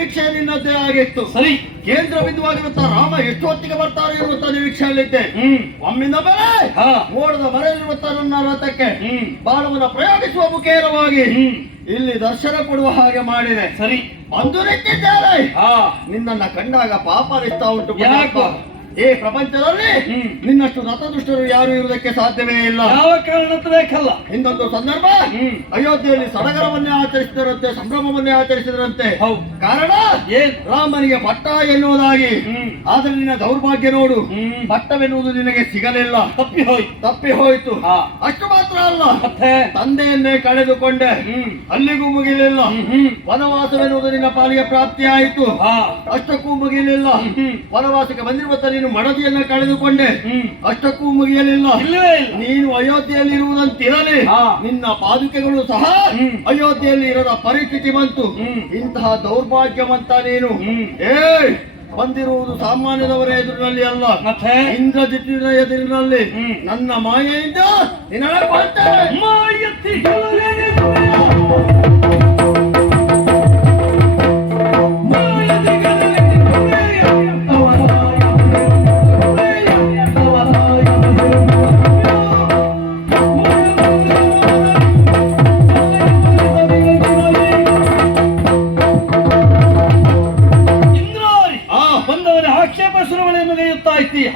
ನಿರೀಕ್ಷೆ ನಿನ್ನದ್ದೇ ಆಗಿತ್ತು. ಸರಿ, ಕೇಂದ್ರ ಬಿಂದುವಾಗಿರುತ್ತಾ ರಾಮ ಎಷ್ಟು ಹೊತ್ತಿಗೆ ಬರ್ತಾರೆ ಎನ್ನುವಂತ ನಿರೀಕ್ಷೆಯಲ್ಲಿದ್ದೆ. ಒಮ್ಮಿಂದ ಮೇಲೆ ಮೋಡದ ಮರೆಯಲ್ಲಿರುತ್ತಾ ನನ್ನ ರಥಕ್ಕೆ ಬಾಣವನ್ನು ಪ್ರಯೋಗಿಸುವ ಮುಖೇನವಾಗಿ ಇಲ್ಲಿ ದರ್ಶನ ಕೊಡುವ ಹಾಗೆ ಮಾಡಿದೆ. ಸರಿ, ಬಂದು ನಿಂತಿದ್ದಾರೆ. ನಿನ್ನನ್ನ ಕಂಡಾಗ ಪಾಪ ಅನಿಸ್ತಾ ಉಂಟು. ಈ ಪ್ರಪಂಚದಲ್ಲಿ ನಿನ್ನಷ್ಟು ನತದುಷ್ಟರು ಯಾರು ಇರುವುದಕ್ಕೆ ಸಾಧ್ಯವೇ ಇಲ್ಲ. ಯಾವ ಕಾರಣಕ್ಕೂ ಬೇಕಲ್ಲ. ಇನ್ನೊಂದು ಸಂದರ್ಭ, ಅಯೋಧ್ಯೆಯಲ್ಲಿ ಸಡಗರವನ್ನೇ ಆಚರಿಸಿದರಂತೆ, ಸಂಭ್ರಮವನ್ನೇ ಆಚರಿಸಿದರಂತೆ. ಕಾರಣ ರಾಮನಿಗೆ ಪಟ್ಟ ಎನ್ನುವುದಾಗಿ. ಆದ್ರೆ ನಿನ್ನ ದೌರ್ಭಾಗ್ಯ ನೋಡು, ಪಟ್ಟವೆನ್ನುವುದು ನಿನಗೆ ಸಿಗಲಿಲ್ಲ, ತಪ್ಪಿ ಹೋಯಿತು. ಅಷ್ಟು ಮಾತ್ರ ಅಲ್ಲ, ತಂದೆಯನ್ನೇ ಕಳೆದುಕೊಂಡೆ, ಅಲ್ಲಿಗೂ ಮುಗಿಲಿಲ್ಲ. ವನವಾಸವೆನ್ನುವುದು ನಿನ್ನ ಪಾಲಿಗೆ ಪ್ರಾಪ್ತಿಯಾಯಿತು, ಅಷ್ಟಕ್ಕೂ ಮುಗಿಲಿಲ್ಲ. ವನವಾಸಕ್ಕೆ ಬಂದಿರುವ ನೀನು ಮಡದಿಯನ್ನ ಕಳೆದುಕೊಂಡೆ, ಅಷ್ಟಕ್ಕೂ ಮುಗಿಯಲಿಲ್ಲ. ನೀನು ಅಯೋಧ್ಯೆಯಲ್ಲಿ ಇರುವುದಂತಿರಲಿ, ನಿನ್ನ ಪಾದುಕೆಗಳು ಸಹ ಅಯೋಧ್ಯೆಯಲ್ಲಿ ಇರದ ಪರಿಸ್ಥಿತಿ ಬಂತು. ಇಂತಹ ದೌರ್ಭಾಗ್ಯವಂತ ನೀನು ಬಂದಿರುವುದು ಸಾಮಾನ್ಯದವರ ಎದುರಿನಲ್ಲಿ ಅಲ್ಲ, ಇಂದ್ರಜಿತ್ತಿನ ಎದುರಿನಲ್ಲಿ. ನನ್ನ ಮಾಯೆಯಿಂದ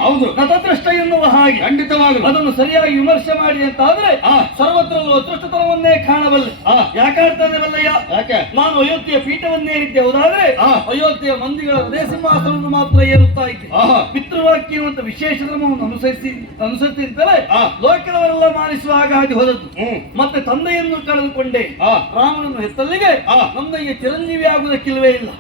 ಹೌದು, ನತದೃಷ್ಟ ಎನ್ನುವ ಹಾಗೆ ಖಂಡಿತವಾಗಲು ಅದನ್ನು ಸರಿಯಾಗಿ ವಿಮರ್ಶೆ ಮಾಡಿ ಅಂತ ಆದ್ರೆ ಸರ್ವತ್ರಲ್ಲೂ ಅದೃಷ್ಟತನವನ್ನೇ ಕಾಣಬಲ್ಲೆ. ಯಾಕಾಡ್ತಾನೆ ಬಲ್ಲಯ್ಯ? ಯಾಕೆ? ನಾನು ಅಯೋಧ್ಯೆಯ ಪೀಠವನ್ನೇ ಏರಿದ್ದೆ ಹೌದಾದ್ರೆ ಅಯೋಧ್ಯೆಯ ಮಂದಿಗಳ ಹೃದಯ ಸಿಂಹಾಸನವನ್ನು ಮಾತ್ರ ಏರುತ್ತಾ ಇದ್ದೆ. ಪಿತೃವಾಕ್ಯ ಎನ್ನುವಂತ ವಿಶೇಷ ಧರ್ಮವನ್ನು ಅನುಸರಿಸಿದರೆ ಲೋಕದವರೆಲ್ಲ ಮಾನಿಸುವ ಹಾಗಾಗಿ ಹೋದದ್ದು. ಮತ್ತೆ ತಂದೆಯನ್ನು ಕಳೆದುಕೊಂಡೆ, ರಾಮನನ್ನು ಹೆತ್ತಲ್ಲಿಗೆ ತಂದೆಗೆ ಚಿರಂಜೀವಿ ಆಗುವುದಕ್ಕಿಲ್ವೇ ಇಲ್ಲ.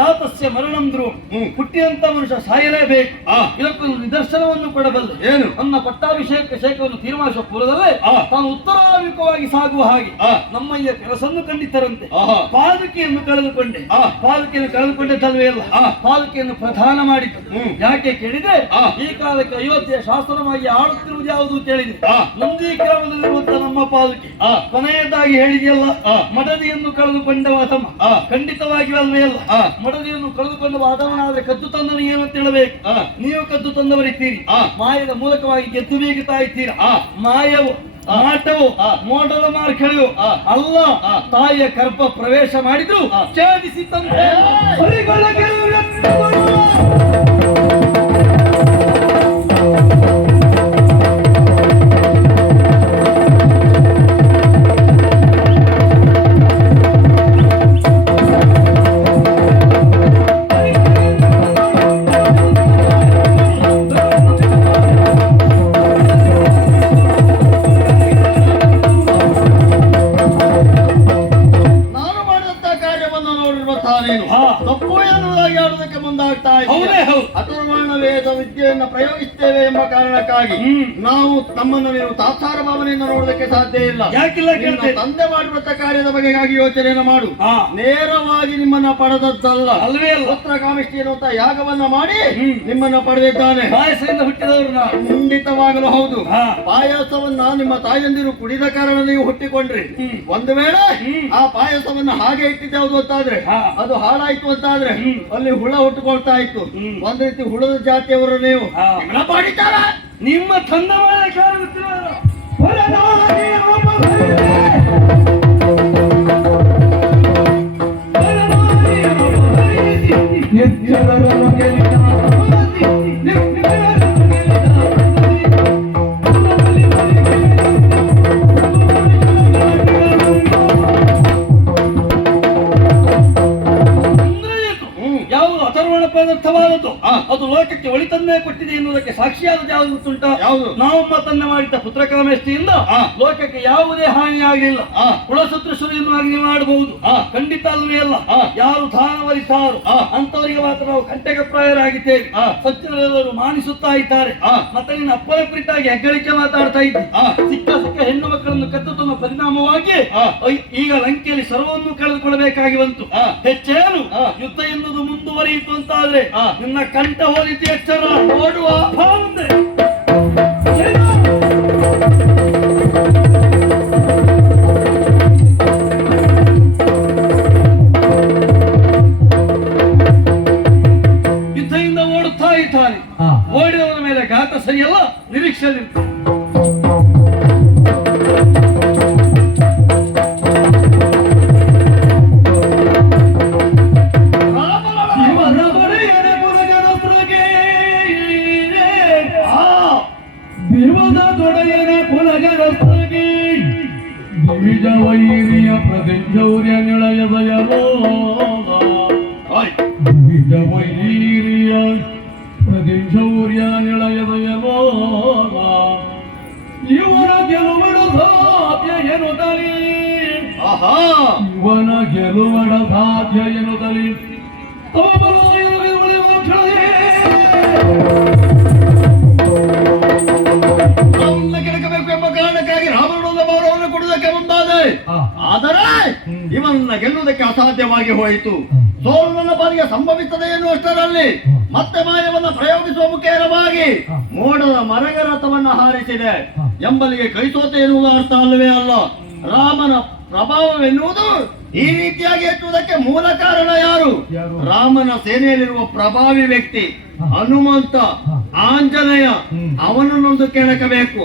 ಜಾತಸ್ಯ ಮರಣಂ ಧ್ರುವ, ಹುಟ್ಟಿದಂತ ಮನುಷ್ಯ ಸಾಯಲೇಬೇಕು. ಇದಕ್ಕೊಂದು ನಿದರ್ಶನವನ್ನು ಕೊಡಬಲ್ಲೆ. ಏನು? ನನ್ನ ಪಟ್ಟಾಭಿಷೇಕವನ್ನು ತೀರ್ಮಾನಿಸುವ ಪೂರ್ವದಲ್ಲೇ ತಾನು ಉತ್ತರಾಭಿಮುಖವಾಗಿ ಸಾಗುವ ಹಾಗೆ ನಮ್ಮಯ್ಯ ಕೆಲಸವನ್ನು ಕಂಡಿದ್ದರಂತೆ. ಪಾದುಕೆಯನ್ನು ಕಳೆದುಕೊಂಡೆ, ಪಾದುಕೆಯನ್ನು ಕಳೆದುಕೊಂಡದ್ದಲ್ವೇ ಅಲ್ಲ, ಪಾದುಕೆಯನ್ನು ಪ್ರಧಾನ ಮಾಡಿತು. ಯಾಕೆ ಕೇಳಿದ್ರೆ ಈ ಕಾಲಕ್ಕೆ ಅಯೋಧ್ಯೆಯ ಶಾಸನವಾಗಿ ಆಳುತ್ತಿರುವುದು ಯಾವುದು ಕೇಳಿದೆ. ನಂದಿ ಗ್ರಾಮದಲ್ಲಿರುವಂತಹ ನಮ್ಮ ಪಾದುಕೆ ಕೊನೆಯದಾಗಿ ಹೇಳಿದೆಯಲ್ಲ, ಮಡದಿಯನ್ನು ಕಳೆದುಕೊಂಡ ವಾದಮ. ಖಂಡಿತವಾಗಿ ಅಲ್ವೇ ಅಲ್ಲ, ಮಡದಿಯನ್ನು ಕಳೆದುಕೊಂಡ ವಾದವನಾದ್ರೆ ಕದ್ದು ತಂದನು ಏನು ಅಂತ ಹೇಳಬೇಕು. ನೀವು ಕದ್ದು ತಂದವರಿದ್ದೀರಿ, ಮಾಯದ ಮೂಲಕವಾಗಿ ಗೆದ್ದು ಬೀಗುತ್ತಾ ಇದ್ದೀರಾ. ಮಾಯವು ಮಾಟವು ಮೋಟದ ಮಾರ್ಕೆಳೆಯು ಅಲ್ಲ, ತಾಯಿಯ ಗರ್ಭ ಪ್ರವೇಶ ಮಾಡಿದ್ರು ಛೇದಿಸಿ ತಂದೆ. ತಪ್ಪು ಎನ್ನುವುದಾಗಿ ಆಡುವುದಕ್ಕೆ ಮುಂದಾಗ್ತಾ ಇದ್ದೇವೆ. ಅಥರ್ವಣ ವೇದ ವಿದ್ಯೆಯನ್ನು ಪ್ರಯೋಗಿಸುತ್ತೇವೆ ಎಂಬ ಕಾರಣಕ್ಕಾಗಿ ನಾವು ನಮ್ಮನ್ನು ನೀವು ತಾತ್ಸಾರ ಭಾವನೆಯಿಂದ ನೋಡುವುದಕ್ಕೆ ಸಾಧ್ಯ ಇಲ್ಲ. ತಂದೆ ಮಾಡಿರುವಂತ ಕಾರ್ಯದ ಬಗೆಗಾಗಿ ಯೋಚನೆಯನ್ನು ಮಾಡು. ನೇರವಾಗಿ ನಿಮ್ಮನ್ನ ಪಡೆದದ್ದಲ್ಲ, ಪುತ್ರ ಕಾಮಿಷ್ಟಿ ಎನ್ನುವಂತ ಯಾಗವನ್ನ ಮಾಡಿ ನಿಮ್ಮನ್ನ ಪಡೆದಿದ್ದಾನೆ. ಪಾಯಸದಿಂದ ಹುಟ್ಟಿದವರು ಖಂಡಿತವಾಗಲು ಹೌದು. ಪಾಯಸವನ್ನ ನಿಮ್ಮ ತಾಯಂದಿರು ಕುಡಿದ ಕಾರಣ ನೀವು ಹುಟ್ಟಿಕೊಂಡ್ರಿ. ಒಂದು ವೇಳೆ ಆ ಪಾಯಸವನ್ನ ಹಾಗೆ ಇಟ್ಟಿದ್ದೆ ಹೌದು ಅಂತಾದ್ರೆ, ಅದು ಹಾಳಾಯ್ತು ಅಂತಾದ್ರೆ ಅಲ್ಲಿ ಹುಳ ಹುಟ್ಟುಕೊಳ್ತಾ ಇತ್ತು. ಒಂದ್ ರೀತಿ ಹುಳದ ಜಾತಿಯವರು ನೀವು ನಿಮ್ಮ ತಂದೆ ಪದಾರ್ಥವಾದದ್ದು ಅದು ಲೋಕಕ್ಕೆ ಒಳಿತನ್ನೇ ಕೊಟ್ಟಿದೆ ಎನ್ನುವುದಕ್ಕೆ ಸಾಕ್ಷಿಯಾದ ಯಾವುದು ಉಂಟ? ಯಾವುದು? ನಾವು ತನ್ನ ಮಾಡಿದ ಪುತ್ರ ಕಾಮೇಷ್ಟಿಯಿಂದ ಲೋಕಕ್ಕೆ ಯಾವುದೇ ಹಾನಿಯಾಗಲಿಲ್ಲ. ಕುಲಸದೃಶರು ಆಗಿ ಮಾಡಬಹುದು, ಖಂಡಿತ ಅಲ್ವೇ ಅಲ್ಲ. ಯಾರು ದಾನವರಿತಾರೋ ಅಂತವರಿಗೆ ಮಾತ್ರ ನಾವು ಕಂಟಕಪ್ರಾಯರಾಗಿದ್ದೇವೆ. ಸಜ್ಜನರೆಲ್ಲರೂ ಮಾನಿಸುತ್ತಾ ಇದ್ದಾರೆ. ಮತ್ತೆ ನಿನ್ನ ಅಪ್ಪನ ಕುರಿತಾಗಿ ಹೆಗ್ಗಳಿಕೆ ಮಾತಾಡ್ತಾ ಇದ್ದೆ. ಸಿಕ್ಕ ಹೆಣ್ಣು ಮಕ್ಕಳನ್ನು ಕದ್ದು ತನ್ನ ಪರಿಣಾಮವಾಗಿ ಈಗ ಲಂಕೆಯಲ್ಲಿ ಸರ್ವವನ್ನು ಕಳೆದುಕೊಳ್ಳಬೇಕಾಗಿ ಬಂತು. ಹೆಚ್ಚೇನು ಯುದ್ಧ ಎನ್ನುವುದು ಮುಂದುವರಿಯಿತು ಅಂತಾದ್ರೆ ನಿನ್ನ ಕಂಠ ಹೋಲಿತು ಎಚ್ಚರ. ನೋಡುವ ಸರಿಯಲ್ಲ, ನಿರೀಕ್ಷೆ ವೈರಿಯ ಪ್ರತಿಜೌರ್ಯ ನಿಳಯದಯಲೋ ವೈರಿಯ ಪ್ರತಿಜೌರ್ಯ ನಿಳಯದಯಲೋ ಇವನ ಗೆಲುವಡ ಸಾಧ್ಯ ಎನ್ನುತ್ತಲೀ ಇವನ ಗೆಲುವಡ ಸಾಧ್ಯ ಎನ್ನುತ್ತಲೀ ಕೆಡಕಬೇಕು ಎಂಬ ಕಾರಣಕ್ಕಾಗಿ ರಾವಣನ ಗೌರವವನ್ನು ಕೊಡುವುದಕ್ಕೆ ಮುಂದಾದೆ. ಆದರೆ ಇವನ್ನ ಗೆಲ್ಲುವುದಕ್ಕೆ ಅಸಾಧ್ಯವಾಗಿ ಹೋಯಿತು. ಸೋಲು ನನ್ನ ಪಾಲಿಗೆ ಸಂಭವಿಸುತ್ತದೆ ಎನ್ನುವಷ್ಟರಲ್ಲಿ ಮತ್ತೆ ಮಾಯವನ್ನ ಪ್ರಯೋಗಿಸುವ ಮುಖೇನವಾಗಿ ಮೋಡದ ಮರಗರಥವನ್ನ ಹಾರಿಸಿದೆ ಎಂಬಲ್ಲಿಗೆ ಕೈಸೋತೆ ಎನ್ನುವುದು ಅರ್ಥ ಅಲ್ಲವೇ ಅಲ್ಲ. ರಾಮನ ಪ್ರಭಾವವೆನ್ನುವುದು ಈ ರೀತಿಯಾಗಿ ಎತ್ತುವುದಕ್ಕೆ ಮೂಲ ಕಾರಣ ಯಾರು? ರಾಮನ ಸೇನೆಯಲ್ಲಿರುವ ಪ್ರಭಾವಿ ವ್ಯಕ್ತಿ ಹನುಮಂತ, ಆಂಜನೇಯ. ಅವನನ್ನೊಂದು ಕೆಣಕಬೇಕು.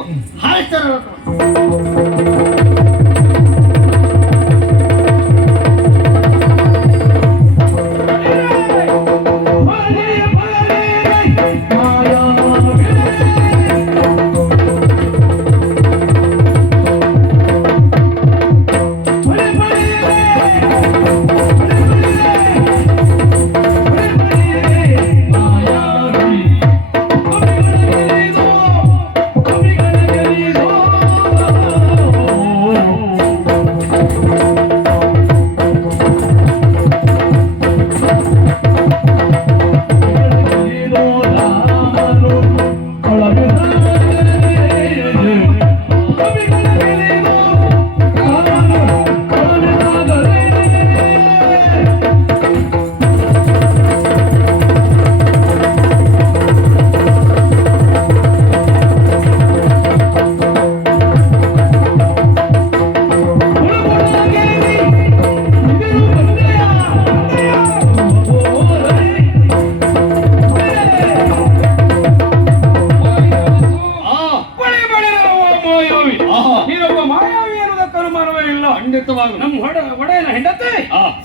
ನಮ್ಮ ಒಡೆಯನ ಹೆಂಡತಿ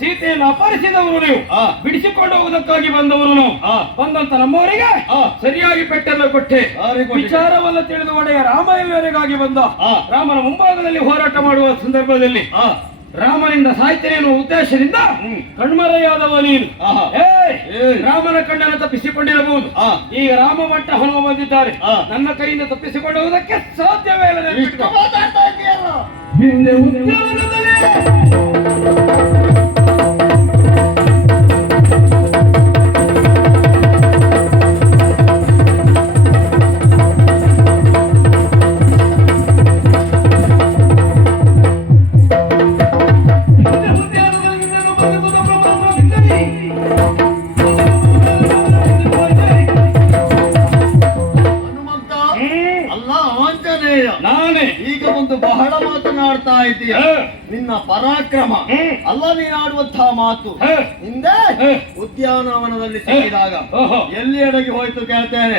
ಸೀತೆಯನ್ನು ಅಪಹರಿಸಿದವರು ನೀವು, ಬಿಡಿಸಿಕೊಂಡು ಹೋಗುವುದಕ್ಕಾಗಿ ಬಂದವರು ನಾವು. ಬಂದಂತ ನಮ್ಮವರಿಗೆ ಸರಿಯಾಗಿ ಪೆಟ್ಟನ್ನು ಕೊಟ್ಟೆ. ವಿಚಾರವನ್ನ ತಿಳಿದು ಒಡೆಯ ರಾಮಾಯಣವರೆಗಾಗಿ ಬಂದ. ರಾಮನ ಮುಂಭಾಗದಲ್ಲಿ ಹೋರಾಟ ಮಾಡುವ ಸಂದರ್ಭದಲ್ಲಿ ರಾಮನಿಂದ ಸಾಯ್ತೇನೆ ಎನ್ನುವ ಉದ್ದೇಶದಿಂದ ಕಣ್ಮರೆಯಾದವ ನೀನು. ರಾಮನ ಕಣ್ಣನ್ನು ತಪ್ಪಿಸಿಕೊಂಡಿರಬಹುದು. ಈಗ ರಾಮ ಮಟ್ಟ ಹನುಮ ಬಂದಿದ್ದಾರೆ. ನನ್ನ ಕೈಯಿಂದ ತಪ್ಪಿಸಿಕೊಂಡು ಹೋಗುವುದಕ್ಕೆ ಸಾಧ್ಯವೇ ಇಲ್ಲ. ಹಿಂದೆ ಉದ್ಯಾನದಲ್ಲಿ ನಾನೇ ಈಗ ಒಂದು ಬಹಳ ಮಾತನಾಡ್ತಾ ಇದ್ದೀಯ. ನಿನ್ನ ಪರಾಕ್ರಮ ಅಲ್ಲ ನೀನಾಡುವಂತಹ ಮಾತು. ಹಿಂದೆ ಉದ್ಯಾನವನದಲ್ಲಿ ಸಿಕ್ಕಿದಾಗ ಎಲ್ಲಿ ಅಡಗಿ ಹೋಯ್ತು ಕೇಳ್ತೇನೆ.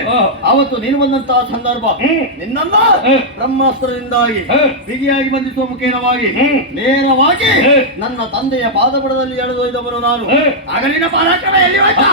ಅವತ್ತು ನೀನು ಬಂದಂತಹ ಸಂದರ್ಭ ನಿನ್ನನ್ನ ಬ್ರಹ್ಮಾಸ್ತ್ರದಿಂದಾಗಿ ಬಿಗಿಯಾಗಿ ಬಂಧಿಸುವ ಮುಖೇನವಾಗಿ ನೇರವಾಗಿ ನನ್ನ ತಂದೆಯ ಪಾದಪುಡದಲ್ಲಿ ಎಳೆದೊಯ್ದವನು ನಾನು. ಆಗ ನಿನ್ನ ಪರಾಕ್ರಮ ಎಲ್ಲಿ ಹೋಯ್ತು?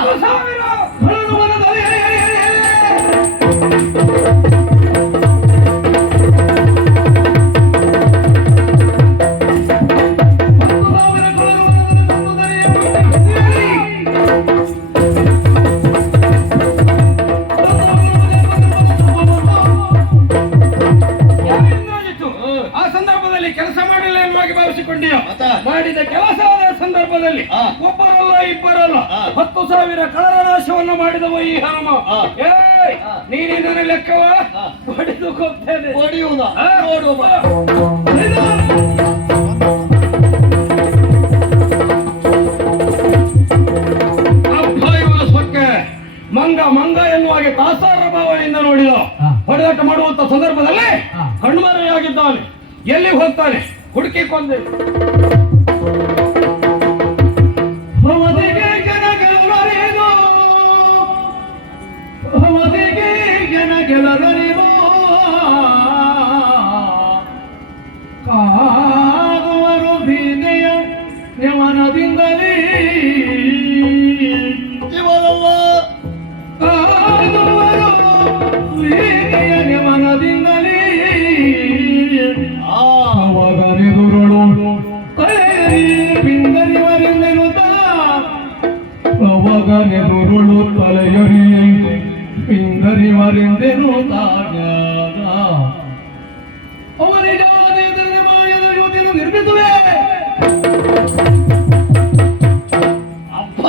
ಮಾಡಿದ ಕೆಲಸದ ಸಂದರ್ಭದಲ್ಲಿ ಒಬ್ಬರಲ್ಲ ಇಬ್ಬರಲ್ಲ 10,000 ಕಳರ ನಾಶವನ್ನು ಮಾಡಿದವ ಈ ಹನುಮ. ನೀನಿನ ಲೆಕ್ಕವ ಹೊಡೆದು ಹೋಗ್ತೇನೆ. ಹೊಡೆಯುವುದ ನೋಡುವ ಮಂಗ ಮಂಗ ಎನ್ನುವಾಗೆ ತಾಸಾರ ಭಾವನೆಯಿಂದ ನೋಡಿದ. ಹೊಡೆದಾಟ ಮಾಡುವಂತ ಸಂದರ್ಭದಲ್ಲಿ ಕಣ್ಮರೆಯಾಗಿದ್ದಾನೆ. ಎಲ್ಲಿ ಹೋಗ್ತಾನೆ ಹುಡುಕಿ ಕೊಂದೆ. ಜನ ಗೆಲ ಮೆಲ್ಲಗರಿವೋ ಕಾಗುವರು ಬೀದೆಯ ಯವನದಿಂದಲೇ ಇವರಲ್ಲ ಕಾಗುವರು ಬೀದೆಯ ಯವನದಿಂದಲೇ ಅವಗನೆದುರುಳು ತಲೆಯರಿ ಪಿಂಗರಿವರೆಂದೆನುತ್ತ ಅವಗನೆದುರುಳು ತಲೆಯರಿ ಪಿಂಗರಿವರೆಂದೆನುತ್ತ ಅವನಿಗಾದ ಮಾಯದ ಯುವತಿಯನ್ನು ನಿರ್ಮಿಸುವೆ ಅಬ್ಬ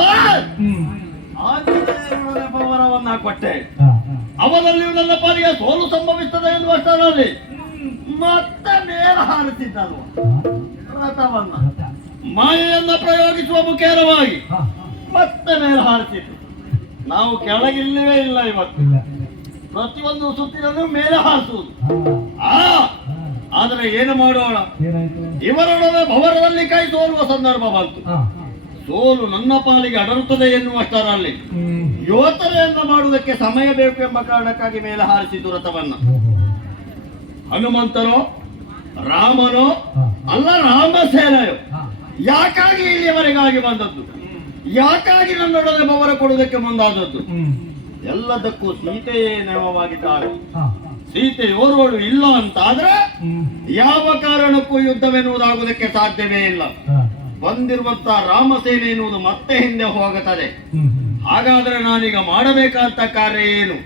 ಆಂಜನೇಯರೊಡನೆ ಪವರವನ್ನ ಕೊಟ್ಟೆ ಅವನಲ್ಲಿಯೂ ನನ್ನ ಪಾಲಿಗೆ ಸೋಲು ಸಂಭವಿಸ್ತದೆ ಎನ್ನುವ ಅಷ್ಟರಲ್ಲಿ ಮತ್ತೆ ಮೇಲೆ ಹಾರುತ್ತಿದ್ದಲ್ವ ರಥವನ್ನ ಮಾಯೆಯನ್ನ ಪ್ರಯೋಗಿಸುವ ಮುಖೇನವಾಗಿ ಮತ್ತೆ ಮೇಲೆ ಹಾರುತ್ತಿತ್ತು. ನಾವು ಕೆಳಗಿಲ್ಲವೇ ಇಲ್ಲ ಇವತ್ತು. ಪ್ರತಿಯೊಂದು ಸುತ್ತಿನಲ್ಲೂ ಮೇಲೆ ಹಾರಿಸುವುದು. ಆದರೆ ಏನು ಮಾಡೋಣ, ಇವರೊಡನೆ ಭವರದಲ್ಲಿ ಕೈ ಸೋಲುವ ಸಂದರ್ಭ ಬಂತು. ಸೋಲು ನನ್ನ ಪಾಲಿಗೆ ಅಡರುತ್ತದೆ ಎನ್ನುವಷ್ಟರಲ್ಲಿ ಯೋಚನೆಯನ್ನ ಮಾಡುವುದಕ್ಕೆ ಸಮಯ ಬೇಕು ಎಂಬ ಕಾರಣಕ್ಕಾಗಿ ಮೇಲೆ ಹಾರಿಸಿದ್ದು ರಥವನ್ನ. ಹನುಮಂತನೋ ರಾಮನೋ ಅಲ್ಲ ರಾಮಸೇನೆಯೋ ಯಾಕಾಗಿ ಇಲ್ಲಿಯವರೆಗಾಗಿ ಬಂದದ್ದು, ಯಾಕಾಗಿ ನನ್ನೊಡನೆ ಭವರ ಕೊಡುವುದಕ್ಕೆ ಮುಂದಾದದ್ದು? ಎಲ್ಲದಕ್ಕೂ ಸೀತೆಯೇ ನೆವವಾಗಿದ್ದಾಳೆ. ಸೀತೆಯೋರ್ವಳು ಇಲ್ಲ ಅಂತಾದ್ರೆ ಯಾವ ಕಾರಣಕ್ಕೂ ಯುದ್ಧವೆನ್ನುವುದಾಗುವುದಕ್ಕೆ ಸಾಧ್ಯವೇ ಇಲ್ಲ. ಬಂದಿರುವಂತಹ ರಾಮಸೇನೆ ಎನ್ನುವುದು ಮತ್ತೆ ಹಿಂದೆ ಹೋಗುತ್ತದೆ. ಹಾಗಾದ್ರೆ ನಾನೀಗ ಮಾಡಬೇಕಂತ ಕಾರ್ಯ ಏನು?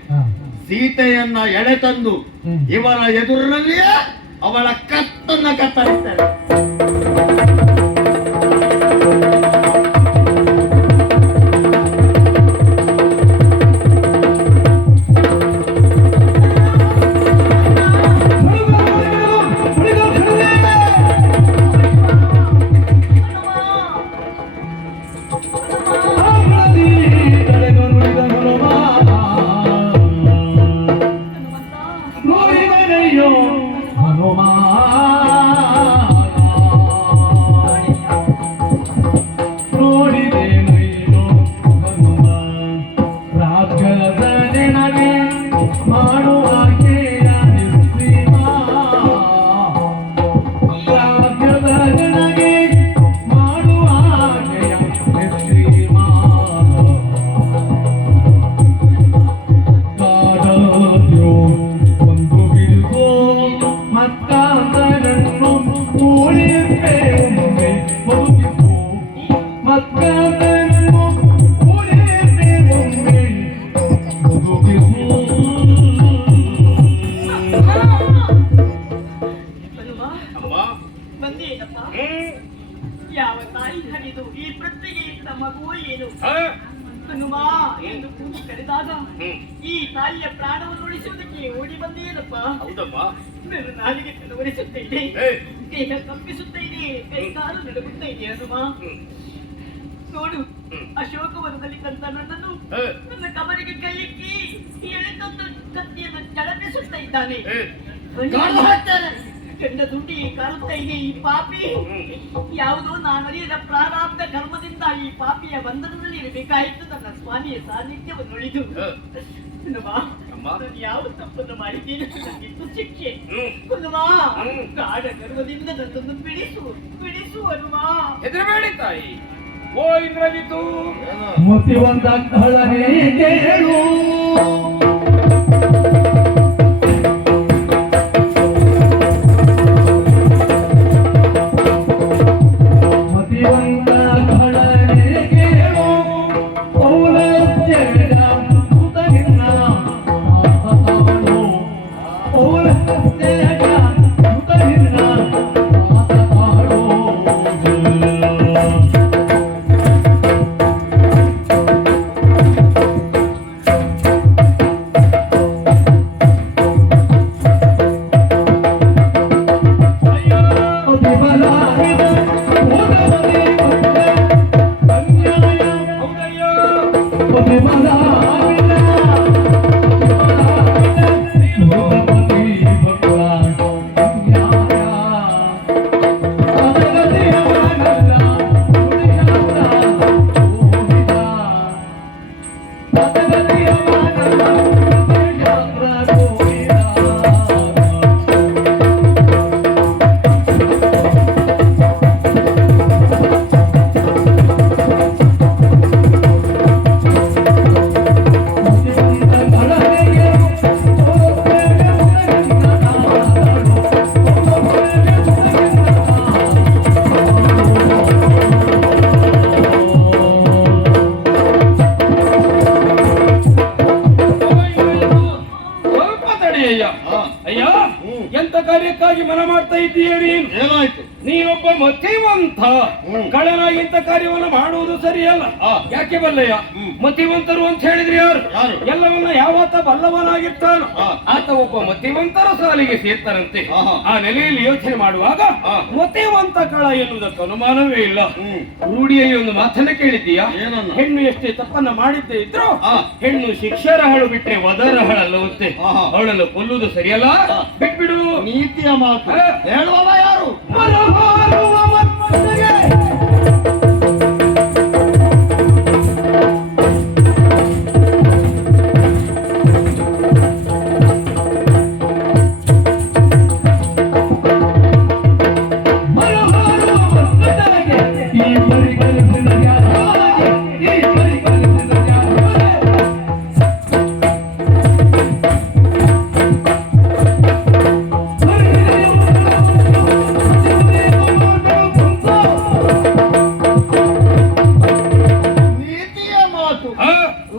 ಸೀತೆಯನ್ನ ಎಳೆತಂದು ಇವರ ಎದುರಿನಲ್ಲಿಯೇ ಅವಳ ಕತ್ತನ್ನ ಕತ್ತರಿಸ್ತೇನೆ. ಯಾವ ತಾಯಿ ಹರಿದು ಈ ಪೃಥ್ವಿಗೆ ಇಟ್ಟ ಮಗುವು ಏನು ಹನುಮ ಎಂದು ಕೂಗಿ ಕರೆದಾಗ ಈ ತಾಯಿಯ ಪ್ರಾಣವನ್ನು ಉಳಿಸುವುದಕ್ಕೆ ಓಡಿ ಬಂದೇನಪ್ಪ. ನನ್ನ ನಾಲಿಗೆ ತಿಳುವರಿಸುತ್ತಾ ಇದೆ, ದೇಹ ಕಂಪಿಸುತ್ತಾ ಇದೆ, ಕೈಕಾಲು ನಡುಗುತ್ತಾ ಇದೆ. ಹನುಮ ನೋಡು, ಅಶೋಕವನದಲ್ಲಿ ಕಂತ ನನ್ನನ್ನು ನನ್ನ ಕಬರಿಗೆ ಕೈಯಿಕ್ಕಿ ಎಳೆತಂದು ಕತ್ತಿಯನ್ನು ಚಳಪಿಸುತ್ತಾ ಇದ್ದಾನೆ. ಗಂಡ ದುಂಡಿ ಕಾರುತ್ತಾ ಇದೆ. ಈ ಪಾಪಿ ಯಾವುದೋ ನಾನರಿಯದ ಪ್ರಾರಾಬ್ಧ ಕರ್ಮದಿಂದ ಈ ಪಾಪಿಯ ಬಂಧನದಲ್ಲಿ ಇರಬೇಕಾಯಿತು. ನನ್ನ ಸ್ವಾಮಿಯ ಸಾನ್ನಿಧ್ಯವನ್ನು ಉಳಿದು ನಾನು ಯಾವ ತಪ್ಪನ್ನು ಮಾಡಿದ್ದೇನೆ, ನನಗಿತ್ತು ಶಿಕ್ಷೆ. ಹನುಮ, ಗಾಢ ಗರ್ವದಿಂದ ನನ್ನನ್ನು ಬಿಡಿಸು ಬಿಡಿಸು ಹನುಮ. ಹೆದರಬೇಡಿ ತಾಯಿ. ಓ ಇಂದ್ರಜಿತು, ಮುತ್ತಿವಂತ ಕಳ್ಳನೇ ಕೇಳು, ಹೇಳ್ತಾ ಇದ್ದೀಯ ನೀನು. ಏನಾಯ್ತು? ನೀನೊಬ್ಬ ಮತಿವಂತ ಕಳ್ಳನಾಗಿಂತ ಕಾರ್ಯವನ್ನು ಮಾಡುವುದು ಸರಿಯಲ್ಲ. ಯಾಕೆ ಬಲ್ಲಯ್ಯ? ಮತಿವಂತರು ಅಂತ ಹೇಳಿದ್ರೆ ಯಾರು? ಎಲ್ಲವನ್ನ ಯಾವತ್ತ ಬಲ್ಲವನಾಗಿರ್ತಾನೋ ಆತ ಒಬ್ಬ ಮತಿವಂತರ ಸಾಲಿಗೆ ಸೇರ್ತಾರಂತೆ. ಆ ನೆಲೆಯಲ್ಲಿ ಯೋಚನೆ ಮಾಡುವಾಗ ಮತಿವಂತ ಕಳ್ಳ ಎನ್ನುವುದಕ್ಕೆ ಅನುಮಾನವೇ ಇಲ್ಲ. ರೂಢಿಯಲ್ಲಿ ಒಂದು ಮಾತನ್ನ ಕೇಳಿದ್ದೀಯಾ? ಹೆಣ್ಣು ಎಷ್ಟೇ ತಪ್ಪನ್ನ ಮಾಡಿದ್ದೇ ಇದ್ರು ಹೆಣ್ಣು ಶಿಕ್ಷರಹಳು ಬಿಟ್ರೆ ವದರಹಳಲ್ಲವಂತೆ. ಅವಳನ್ನು ಕೊಲ್ಲುವುದು ಸರಿಯಲ್ಲ, ಬಿಟ್ಬಿಡು. ನೀತಿಯ ಮಾತು ಹೇಳುವವ ಯಾರು?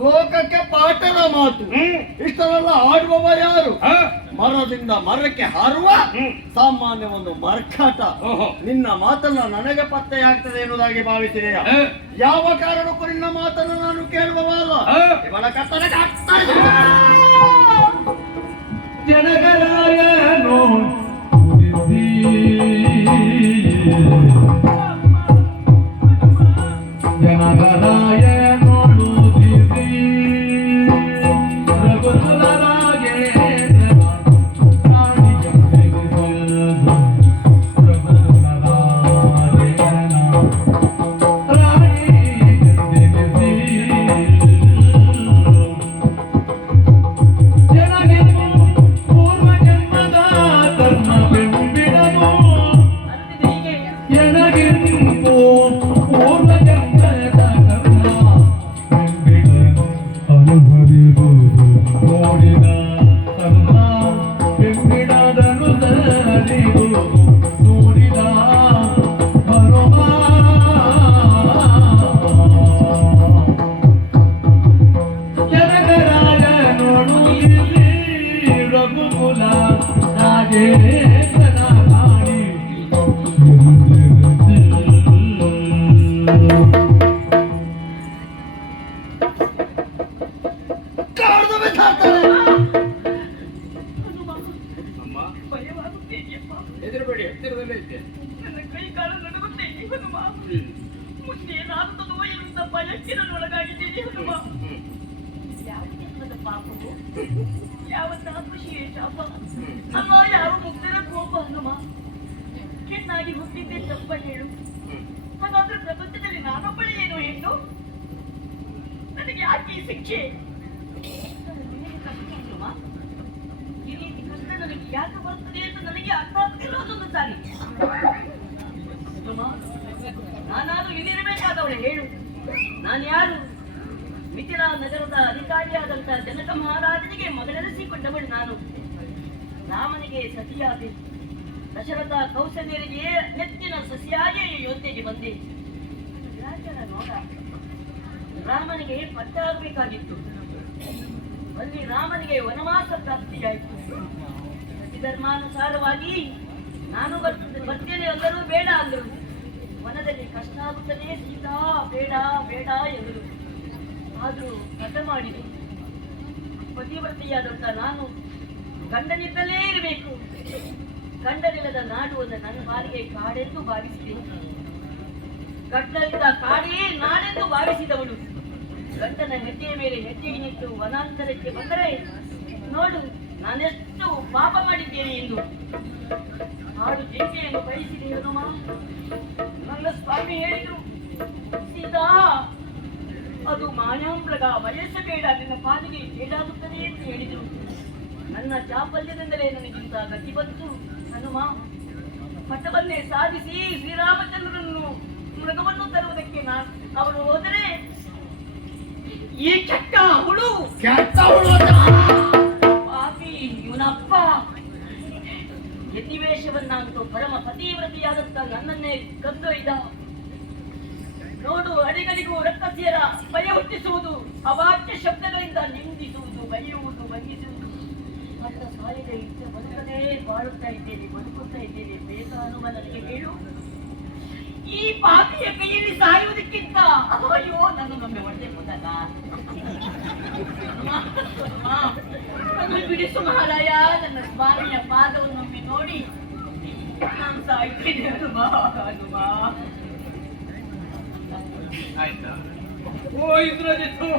ಲೋಕಕ್ಕೆ ಪಾಠದ ಮಾತು. ಇಷ್ಟರೆಲ್ಲ ಆಡುವವ ಯಾರು? ಮರದಿಂದ ಮರಕ್ಕೆ ಹಾರುವ ಸಾಮಾನ್ಯ ಒಂದು ಮರ್ಕಾಟ. ನಿನ್ನ ಮಾತನ್ನ ನನಗೆ ಪತ್ತೆಯಾಗ್ತದೆ ಎನ್ನುವುದಾಗಿ ಭಾವಿಸಿದೆಯಾ? ಯಾವ ಕಾರಣಕ್ಕೂ ನಿನ್ನ ಮಾತನ್ನು ನಾನು ಕೇಳುವವಲ್ಲ. ಇವಳ ಕತ್ತಲೆ ಜನಗರಾಯನೋ ಹೆದರಬೇಡಿ, ಹತ್ತಿರದಲ್ಲೇ ಇದ್ದೆ. ನನ್ನ ಕೈ ಕಾಲು ನಡುಗುತ್ತೆ ಹನುಮ. ಮುಂದೆ ಏನಾಗುತ್ತದೋ ಎನ್ನುವಂತ ಭಯಕ್ಕೆ ನಾನು ಒಳಗಾಗಿದ್ದೀನಿ ಹನುಮ. ಯಾವ ಜನ್ಮದ ಪಾಪವು, ಯಾವ ತಾಪಶಿಯೇ ಶಾಪ, ಅಮ್ಮ ಯಾವ ಮುಕ್ತರ ಕೋಪ ಹನುಮ. ಹೆಣ್ಣಾಗಿ ಹುಟ್ಟಿದ್ದೆ ತಪ್ಪ ಹೇಳು. ಹಾಗಾದ್ರೆ ಪ್ರಪಂಚದಲ್ಲಿ ನಾನೊಬ್ಬಳೇ ಏನು ಹೆಣ್ಣು? ನನಗೆ ಯಾಕೆ ಈ ಶಿಕ್ಷೆ? ಹನುಮ, ಈ ರೀತಿ ಕಷ್ಟ ನನಗೆ ಯಾಕೆ ಬರ್ತದೆ ಅಂತ ನನಗೆ ಅರ್ಥ ಆಗ್ತಿಲ್ಲ. ಅದೊಂದು ಸಾರಿ ನಾನಾದ್ರೂ ಇಲ್ಲಿರಬೇಕಾದವಳೆ ಹೇಳು. ನಾನು ಯಾರು? ಮಿಥಿಲಾ ನಗರದ ಅಧಿಕಾರಿಯಾದಂತಹ ಜನಕ ಮಹಾರಾಜನಿಗೆ ಮಗಳೆನಿಸಿಕೊಂಡವಳು ನಾನು. ರಾಮನಿಗೆ ಸತಿಯಾದೆ, ದಶರಥ ಕೌಸಲ್ಯರಿಗೆ ನೆಚ್ಚಿನ ಸಸಿಯಾಗಿ ಯೋಧೆಗೆ ಬಂದೆ. ವಿರಾಜನ ನೋಡ ರಾಮನಿಗೆ ಪಟ್ಟಾಗಬೇಕಾಗಿತ್ತು. ಅಲ್ಲಿ ರಾಮನಿಗೆ ವನವಾಸ ಪ್ರಾಪ್ತಿಯಾಯಿತು. ಧರ್ಮಾನುಸಾರವಾಗಿ ನಾನು ಬರ್ತೇನೆ ಅಂದರು, ಬೇಡ ಅಂದರು. ವನದಲ್ಲಿ ಕಷ್ಟ ಆಗುತ್ತದೆ ಸೀತಾ, ಬೇಡ ಬೇಡ ಎಂದರು. ಆದರೂ ಹಠ ಮಾಡಿದೆ. ಪತಿವ್ರತೆಯಾದಂತ ನಾನು ಗಂಡನಿದ್ದಲೇ ಇರಬೇಕು. ಗಂಡನಿಲ್ಲದ ನಾಡು ನನ್ನ ಬಾರಿಗೆ ಕಾಡೆಂದು ಭಾವಿಸಿದೆ. ಗಂಡನಿದ್ದ ಕಾಡೇ ನಾಡೆಂದು ಭಾವಿಸಿದವಳು ಗಂಡನ ಹೆಜ್ಜೆಯ ಮೇಲೆ ಹೆಜ್ಜೆ ನಿಂತು ವನಾಂತರಕ್ಕೆ ಬಂದರೆ ನೋಡು ನಾನೆಷ್ಟು ಪಾಪ ಮಾಡಿದ್ದೇನೆ ಎಂದು ಹಾಡು ಜಿಂಕೆಯನ್ನು ಬಯಸಿದೆ ಹನುಮ. ನನ್ನ ಸ್ವಾಮಿ ಹೇಳಿದ್ರು, ಸೀತಾ ಅದು ಮಾನ್ಯಾಂಬ್ಲಗ ಬಯಸಬೇಡ, ನಿನ್ನ ಪಾಲಿಗೆ ಏಡಾಗುತ್ತದೆ ಎಂದು ಹೇಳಿದರು. ನನ್ನ ಚಾಪಲ್ಯದಿಂದಲೇ ನನಗಿಂತ ಗತಿ ಬಂತು ಹನುಮ. ಪಟ್ಟವನ್ನೇ ಸಾಧಿಸಿ ಶ್ರೀರಾಮಚಂದ್ರನನ್ನು ಮೃಗವನ್ನು ತರುವುದಕ್ಕೆ ಅವರು ಹೋದರೆ ಈ ಕೆಟ್ಟ ಹುಳು ಪಾಪಿ ಇವನಪ್ಪ ಯತಿವೇಷವನ್ನಾಗಿದ್ದು ಪರಮ ಪತಿವ್ರತಿಯಾದಂತ ನನ್ನನ್ನೇ ಕದ್ದೊಯ್ದ. ನೋಡು, ಅಡಿಗಡಿಗೂ ರಕ್ತಸಿಯರ ಭಯ ಹುಟ್ಟಿಸುವುದು, ಅವಾಚ್ಯ ಶಬ್ದಗಳಿಂದ ನಿಂದಿಸುವುದು, ಬೈಯುವುದು, ವಂಗಿಸುವುದು, ಮಟ್ಟ ಸಾಲಿಗೆ ಇಷ್ಟ ಬದುಕದೇ ಬಾಳುತ್ತಾ ಇದ್ದೇನೆ, ಬದುಕುತ್ತಾ ಇದ್ದೇನೆ. ಬೇಗ ಅನ್ನುವ ನನಗೆ ಹೇಳು, ಈ ಪಾಪಿಯ ಕೈಯಲ್ಲಿ ಸಾಯುವುದಕ್ಕಿಂತ ಅಯ್ಯೋ ನನ್ನೊಮ್ಮೆ ಹೊಡೆದೆ ಕೂದಲ್ಲ ಬಿಡಿಸು ಮಹಾರಾಯ. ನನ್ನ ಸ್ವಾಮಿಯ ಪಾದವನ್ನೊಮ್ಮೆ ನೋಡಿ ನಾನು ಸಾಯ್ತೇನೆ ಹನುಮ. ಹನುಮ ಆಯ್ತಾ? ಓ ಇಂದ್ರಜಿತ್ತು,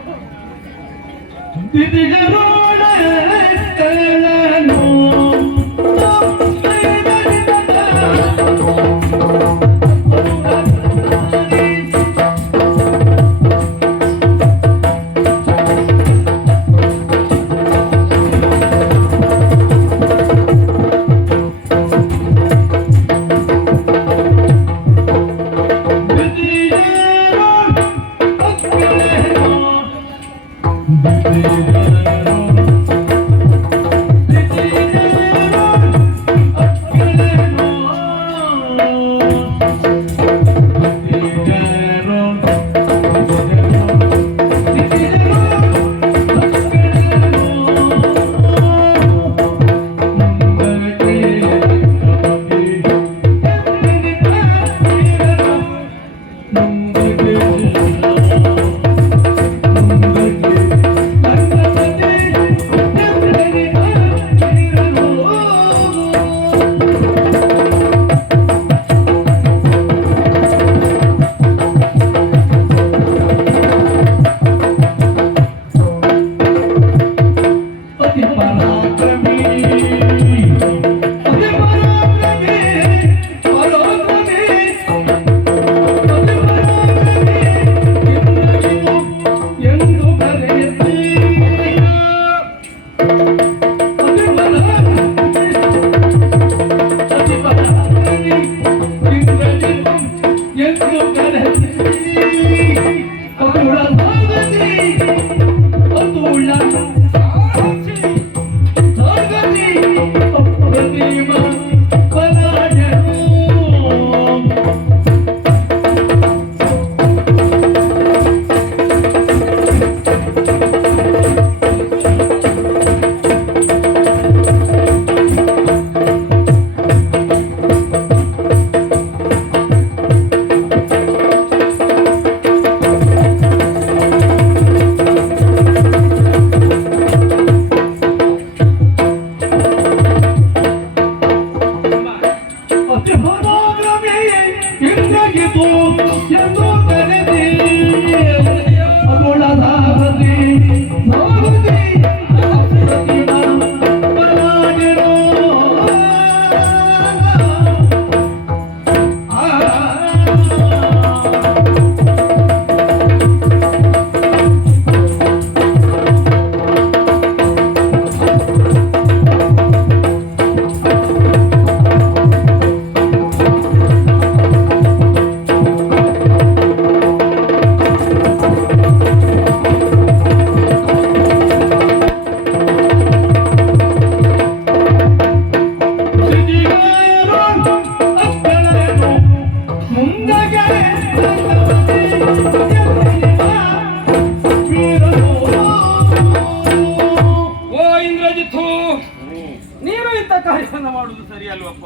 ಕಾರ್ಯವನ್ನು ಮಾಡುವುದು ಸರಿ ಅಲ್ವಪ್ಪ?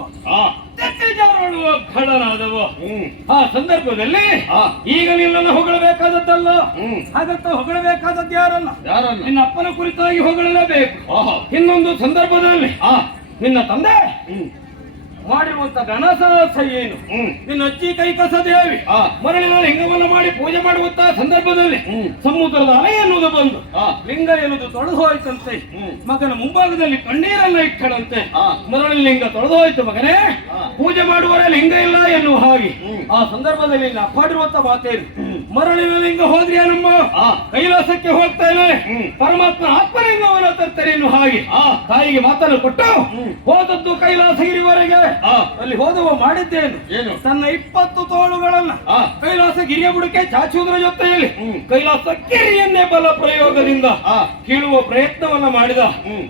ತೆಕ್ಕೆಜಾರುಳುವ ಖಳನಾದವ ಆ ಸಂದರ್ಭದಲ್ಲಿ ಈಗ ನಿನ್ನನ್ನು ಹೊಗಳಬೇಕಾದದ್ದಲ್ಲ, ಹಾಗಂತ ಹೊಗಳಬೇಕಾದದ್ದು ಯಾರಲ್ಲ, ನಿನ್ನ ಅಪ್ಪನ ಕುರಿತಾಗಿ ಹೊಗಳಲೇಬೇಕು. ಇನ್ನೊಂದು ಸಂದರ್ಭದಲ್ಲಿ ನಿನ್ನ ತಂದೆ ಮಾಡಿರುವಂತ ಘನಸಾಹಸ ಏನು, ನಿನ್ನ ಅಜ್ಜಿ ಕೈಕಸ ದೇವಿ ಮರಳಿನ ಲಿಂಗವನ್ನು ಮಾಡಿ ಪೂಜೆ ಮಾಡುವಂತಹ ಸಂದರ್ಭದಲ್ಲಿ ಸಮುದ್ರದ ಅಲೆ ಎನ್ನುವುದು ಬಂದು ಲಿಂಗ ಎನ್ನುವುದು ತೊಳೆದು ಹೋಯ್ತಂತೆ. ಮಗನ ಮುಂಭಾಗದಲ್ಲಿ ಕಣ್ಣೀರನ್ನ ಇಟ್ಟಳಂತೆ. ಮರಳಿನ ಲಿಂಗ ತೊಳೆದು ಹೋಯ್ತು ಮಗನೇ, ಪೂಜೆ ಮಾಡುವವರೇ ಲಿಂಗ ಇಲ್ಲ ಎನ್ನುವ ಹಾಗೆ ಆ ಸಂದರ್ಭದಲ್ಲಿ ಅಪ್ಪಾಡಿರುವಂತ ಮಾತೇನು, ಮರಳಿನ ಲಿಂಗ ಹೋದ್ರಿ ನಮ್ಮ ಕೈಲಾಸಕ್ಕೆ ಹೋಗ್ತಾ ಇಲ್ಲ, ಪರಮಾತ್ಮ ಆತ್ಮಲಿಂಗವನ್ನು ತರ್ತಾರೆ ಎನ್ನುವ ಹಾಗೆ ತಾಯಿಗೆ ಮಾತನ್ನು ಕೊಟ್ಟು ಹೋದದ್ದು ಕೈಲಾಸಗಿರಿವರೆಗೆ. ಅಲ್ಲಿ ಹೋದವ ಮಾಡಿದ್ದೇನು, ತನ್ನ 20 ತೋಳುಗಳನ್ನ ಕೈಲಾಸ ಗಿರಿಯ ಬುಡಕ್ಕೆ ಚಾಚುವುದರ ಜೊತೆಯಲ್ಲಿ ಕೈಲಾಸ ಗಿರಿಯನ್ನೇ ಬಲ ಪ್ರಯೋಗದಿಂದ ಕೀಳುವ ಪ್ರಯತ್ನವನ್ನ ಮಾಡಿದ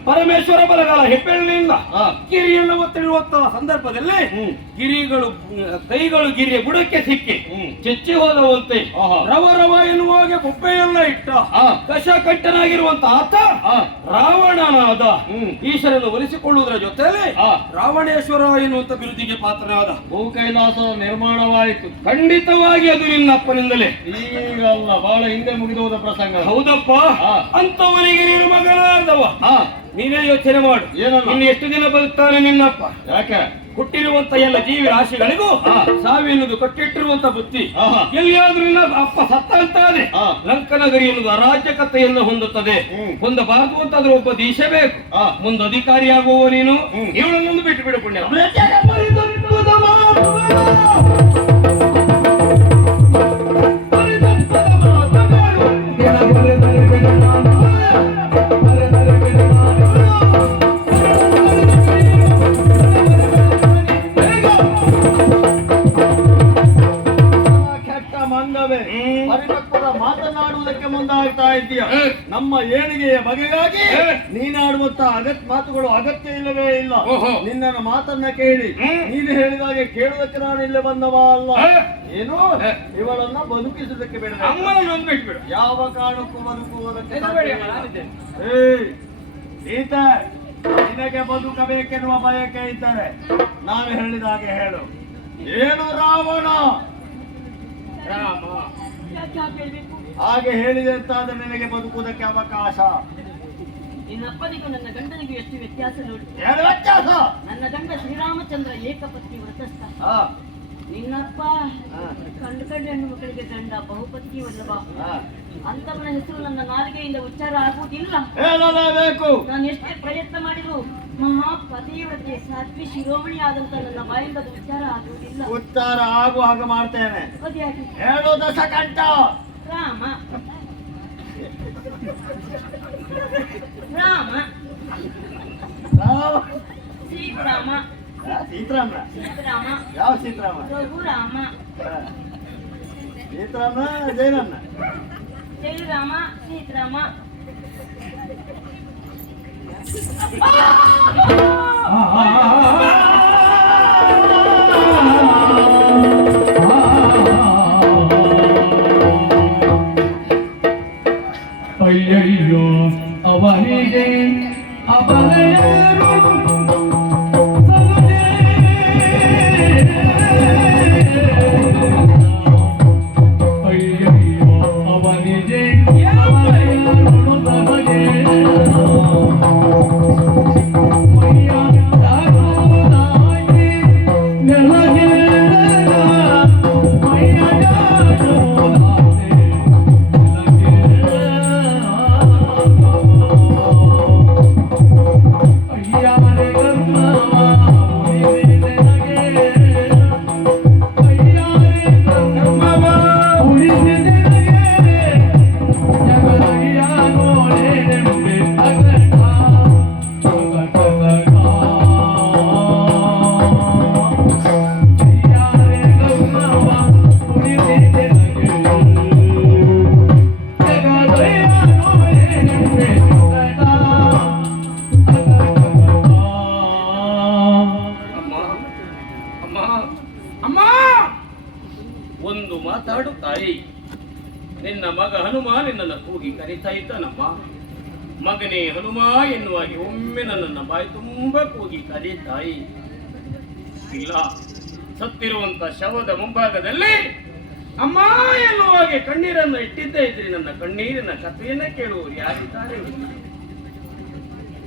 ಪರಮೇಶ್ವರ ಬಲಗಾಲ ಹೆಬ್ಬೆರಳಿನಿಂದ ಗಿರಿಯನ್ನು ಒತ್ತಿಡುವಂತಹ ಸಂದರ್ಭದಲ್ಲಿ ಕೈಗಳು ಗಿರಿಯ ಬುಡಕ್ಕೆ ಸಿಕ್ಕಿ ಚೆಚ್ಚಿ ಹೋದವಂತೆ ರವ ರವ ಎನ್ನುವಾಗೆ ಬೊಬ್ಬೆಯನ್ನ ಇಟ್ಟ ಕಶಕಂಠನಾಗಿರುವಂತಹ ಆತ ರಾವಣನಾದ ಈಶ್ವರನ್ನು ಒಲಿಸಿಕೊಳ್ಳುವುದರ ಜೊತೆಯಲ್ಲಿ ರಾವಣೇಶ್ವರ ಎನ್ನುವಂತ ಬಿರುದಿಗೆ ಪಾತ್ರನಾದ. ಭೂ ಕೈಲಾಸ ನಿರ್ಮಾಣವಾಯಿತು. ಖಂಡಿತವಾಗಿ ಅದು ನಿನ್ನಪ್ಪನಿಂದಲೇ. ಈಗಲ್ಲ, ಬಹಳ ಹಿಂದೆ ಮುಗಿದೋದ ಪ್ರಸಂಗ. ಹೌದಪ್ಪ, ಅಂತವನಿಗೆ ನೀನು ಮಗನಾದವ. ನೀನೇ ಯೋಚನೆ ಮಾಡು, ಇನ್ನು ಎಷ್ಟು ದಿನ ಬದುಕ್ತಾನೆ ನಿನ್ನಪ್ಪ? ಯಾಕೆ ಹುಟ್ಟಿರುವಂತ ಎಲ್ಲ ಜೀವಿ ರಾಶಿಗಳಿಗೂ ಸಾವಿರುವುದು ಕಟ್ಟಿಟ್ಟಿರುವಂತ ಬುದ್ಧಿ. ಎಲ್ಲಿಯಾದ್ರೂ ನಿನ್ನ ಅಪ್ಪ ಸತ್ತ ಅಂತಾದ್ರೆ ಲಂಕನಗರಿ ಎನ್ನುವುದು ಅರಾಜಕತೆಯನ್ನು ಹೊಂದುತ್ತದೆ. ಹೊಂದಬಾರದು ಅಂತಾದ್ರೂ ಒಬ್ಬ ದೇಶ ಬೇಕು. ಮುಂದೆ ಅಧಿಕಾರಿಯಾಗುವ ನೀನು ಇವಳನ್ನೊಂದು ಬಿಟ್ಟು ಬಿಡು ಪುಣ್ಯ. ಪರಿಪಕ್ವದ ಮಾತನಾಡುವುದಕ್ಕೆ ಮುಂದಾಗ್ತಾ ಇದ್ದೀಯ. ನಮ್ಮ ಏಳಿಗೆಯ ಬಗೆಗಾಗಿ ನೀನಾಡುವಂತ ಮಾತುಗಳು ಅಗತ್ಯ ಇಲ್ಲವೇ ಇಲ್ಲ. ನಿನ್ನ ಮಾತನ್ನ ಕೇಳಿ ನೀನು ಹೇಳಿದಾಗೆ ಕೇಳುವುದಕ್ಕೆ ನಾನು ಇಲ್ಲೇ ಬಂದವ ಅಲ್ಲ. ಏನು ಇವಳನ್ನ ಬದುಕಿಸುವುದಕ್ಕೆ ಬೇಡ, ಯಾವ ಕಾರಣಕ್ಕೂ ಬದುಕುವುದಕ್ಕೆ ಈತ ನಿನಗೆ ಬದುಕಬೇಕೆನ್ನುವ ಬಯಕೆ ಇದ್ದರೆ ನಾನು ಹೇಳಿದಾಗೆ ಹೇಳು. ಏನು ರಾವಣ ಹಾಗೆ ಹೇಳಿದೆ ಅಂತಾದ್ರೆ ನಿನಗೆ ಬದುಕುವುದಕ್ಕೆ ಅವಕಾಶ. ನಿನ್ನಪ್ಪನಿಗೂ ನನ್ನ ಗಂಡನಿಗೂ ಎಷ್ಟು ವ್ಯತ್ಯಾಸ ನೋಡಿ. ಏನು ವ್ಯತ್ಯಾಸ? ನನ್ನ ಗಂಡ ಶ್ರೀರಾಮಚಂದ್ರ ಏಕಪತ್ನಿ ವ್ರತಸ್ಥ. ನಿನ್ನಪ್ಪ ಕಂಡು ಹೆಣ್ಣು ಮಕ್ಕಳಿಗೆ ಗಂಡ ಬಹುಪತ್ನಿ ವಲ್ಲಭ. ಅಂತವನ ಹೆಸರು ನನ್ನ ನಾಲಿಗೆಯಿಂದ ಉಚ್ಚಾರ ಆಗುವುದಿಲ್ಲ. ಹೇಳಲೇಬೇಕು. ನಾನು ಎಷ್ಟೇ ಪ್ರಯತ್ನ ಮಾಡಿದ್ರು ಮಹಾಪತಿವ್ರತೆ ಸಾತ್ವಿ ಶಿರೋಮಣಿ ಆದಂತ ನನ್ನ ಬಾಯಿಂದ ಉಚ್ಚಾರ ಆಗುವುದಿಲ್ಲ. ಉಚ್ಚಾರ ಆಗುವ ಹಾಗೆ ಮಾಡ್ತೇನೆ. ಅದ್ಯಾಕೆ? ಹೇಳು ದಶಕಂಠ. ರಾಮ ರಾಮ ರಾಮ ಸೀತಾರಾಮ ಸೀತಾರಾಮ ಸೀತಾರಾಮ ಯಾವ ಸೀತಾರಾಮ? ರಘುರಾಮ ಸೀತಾರಾಮ ಜಯರಾಮ ಜಯರಾಮ ಸೀತಾರಾಮ. ಅಯ್ಯಯ್ಯೋ ಅವನಿಗೆ ಒಂದು ಮಾತಾಡು ತಾಯಿ. ನಿನ್ನ ಮಗ ಹನುಮ ನಿನ್ನನ್ನು ಕೂಗಿ ಕರೀತಾ ಇದ್ದಾನಮ್ಮ. ಮಗನೇ ಹನುಮ ಎನ್ನುವಾಗಿ ಒಮ್ಮೆ ನನ್ನನ್ನ ಬಾಯಿ ತುಂಬ ಕೂಗಿ ಕರೀ ತಾಯಿ. ಇಲ್ಲ, ಸತ್ತಿರುವಂತ ಶವದ ಮುಂಭಾಗದಲ್ಲಿ ಅಮ್ಮ ಎನ್ನುವಾಗೆ ಕಣ್ಣೀರನ್ನು ಇಟ್ಟಿದ್ದೇ ಇದ್ರಿ ನನ್ನ ಕಣ್ಣೀರಿನ ಕಥೆಯನ್ನ ಕೇಳುವರು ಯಾರಿದ್ದಾರೆ?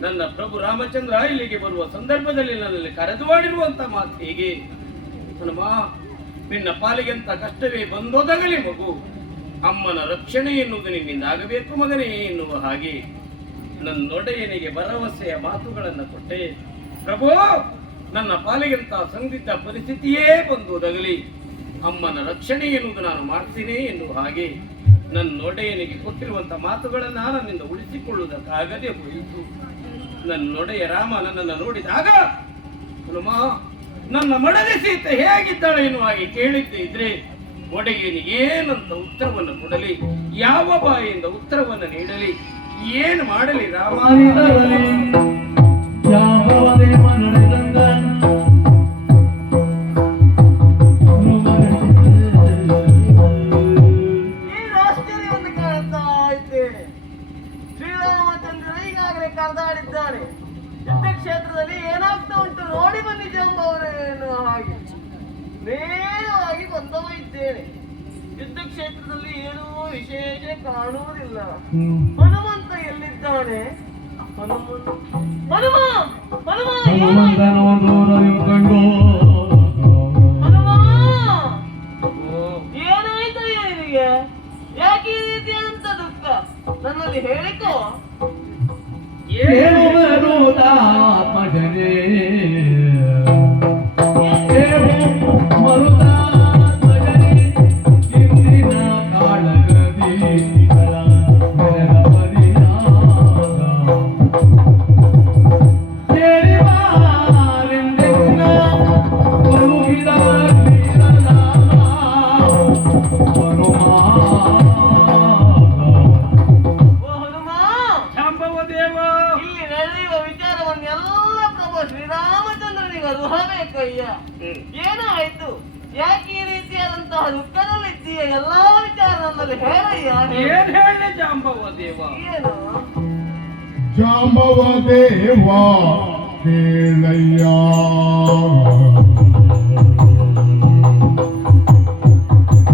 ನನ್ನ ಪ್ರಭು ರಾಮಚಂದ್ರ ಇಲ್ಲಿಗೆ ಬರುವ ಸಂದರ್ಭದಲ್ಲಿ ನನ್ನಲ್ಲಿ ಕರೆದು ಮಾಡಿರುವಂತ ಮಾತು ಹೇಗೆ? ಹನುಮ, ನಿನ್ನ ಪಾಲಿಗೆ ಅಂತ ಕಷ್ಟವೇ ಬಂದೋದಾಗಲಿ ಮಗು. ಅಮ್ಮನ ರಕ್ಷಣೆ ಎನ್ನುವುದು ನಿನ್ನಿಂದ ಆಗಬೇಕು ಮಗನೇ ಎನ್ನುವ ಹಾಗೆ ನನ್ನೊಡೆಯನಿಗೆ ಭರವಸೆಯ ಮಾತುಗಳನ್ನು ಕೊಟ್ಟೆ. ಪ್ರಭು, ನನ್ನ ಪಾಲಿಗೆಂತ ಸಂದಿಗ್ಧ ಪರಿಸ್ಥಿತಿಯೇ ಬಂದೋದಾಗಲಿ ಅಮ್ಮನ ರಕ್ಷಣೆ ಎನ್ನುವುದು ನಾನು ಮಾಡ್ತೀನಿ ಎನ್ನುವ ಹಾಗೆ ನನ್ನೊಡೆಯನಿಗೆ ಕೊಟ್ಟಿರುವಂತ ಮಾತುಗಳನ್ನು ನನ್ನಿಂದ ಉಳಿಸಿಕೊಳ್ಳುವುದಕ್ಕಾಗದೆ ಹೋಯಿತು. ನನ್ನೊಡೆಯ ರಾಮ ನನ್ನನ್ನು ನೋಡಿದಾಗ, ಹನುಮ, ನನ್ನ ಮಡದಿ ಸೀತೆ ಹೇಗಿದ್ದಾಳೆ ಎನ್ನುವ ಹಾಗೆ ಕೇಳಿದ್ದೆ ಇದ್ರೆ ಒಡೆಯನಿಗೆ ಏನಂತ ಉತ್ತರವನ್ನು ಕೊಡಲಿ, ಯಾವ ಬಾಯಿಂದ ಉತ್ತರವನ್ನು ನೀಡಲಿ, ಏನು ಮಾಡಲಿ ರಾಮ? ಏನು ಆಶ್ಚರ್ಯವನ್ನು ಕಾಣ್ತಾ ಇದ್ದೇನೆ. ಶ್ರೀರಾಮಚಂದ್ರ ಈಗಾಗಲೇ ಕರೆದಾಡಿದ್ದಾನೆ. ಯುದ್ಧ ಕ್ಷೇತ್ರದಲ್ಲಿ ಏನಾಗ್ತಾ ಉಂಟು ನೋಡಿ ಬನ್ನಿ ಜಂಬವರೇ ಎನ್ನುವ ಹಾಗೆ ನೇರವಾಗಿ ಬಂದವ ಇದ್ದೇನೆ. ಯುದ್ಧ ಕ್ಷೇತ್ರದಲ್ಲಿ ಏನೂ ವಿಶೇಷ ಕಾಣುವುದಿಲ್ಲ. ಹನುಮಂತ ಎಲ್ಲಿದ್ದಾನೆ? ಹನುಮ ಹನುಮ ಹನುಮ ಏನಾಯ್ತು ಏನಿಗೆ? ಯಾಕೆ ಈ ರೀತಿಯಾದಂತ ದುಃಖ ನನ್ನಲ್ಲಿ ಹೇಳಿಕೋ. ಏನಾಯ್ತು? ಯಾಕೆ ಈ ರೀತಿಯಾದಂತಹ ದುಃಖದಲ್ಲಿದ್ದೀಯ? ಎಲ್ಲಾ ವಿಚಾರ ನನ್ನಲ್ಲಿ ಹೇಳಯ್ಯ. ಏನ್ ಹೇಳಿ ಜಾಂಬವ ದೇವ? ಏನು ಜಾಂಬವ ದೇವ ಕೇಳಯ್ಯ,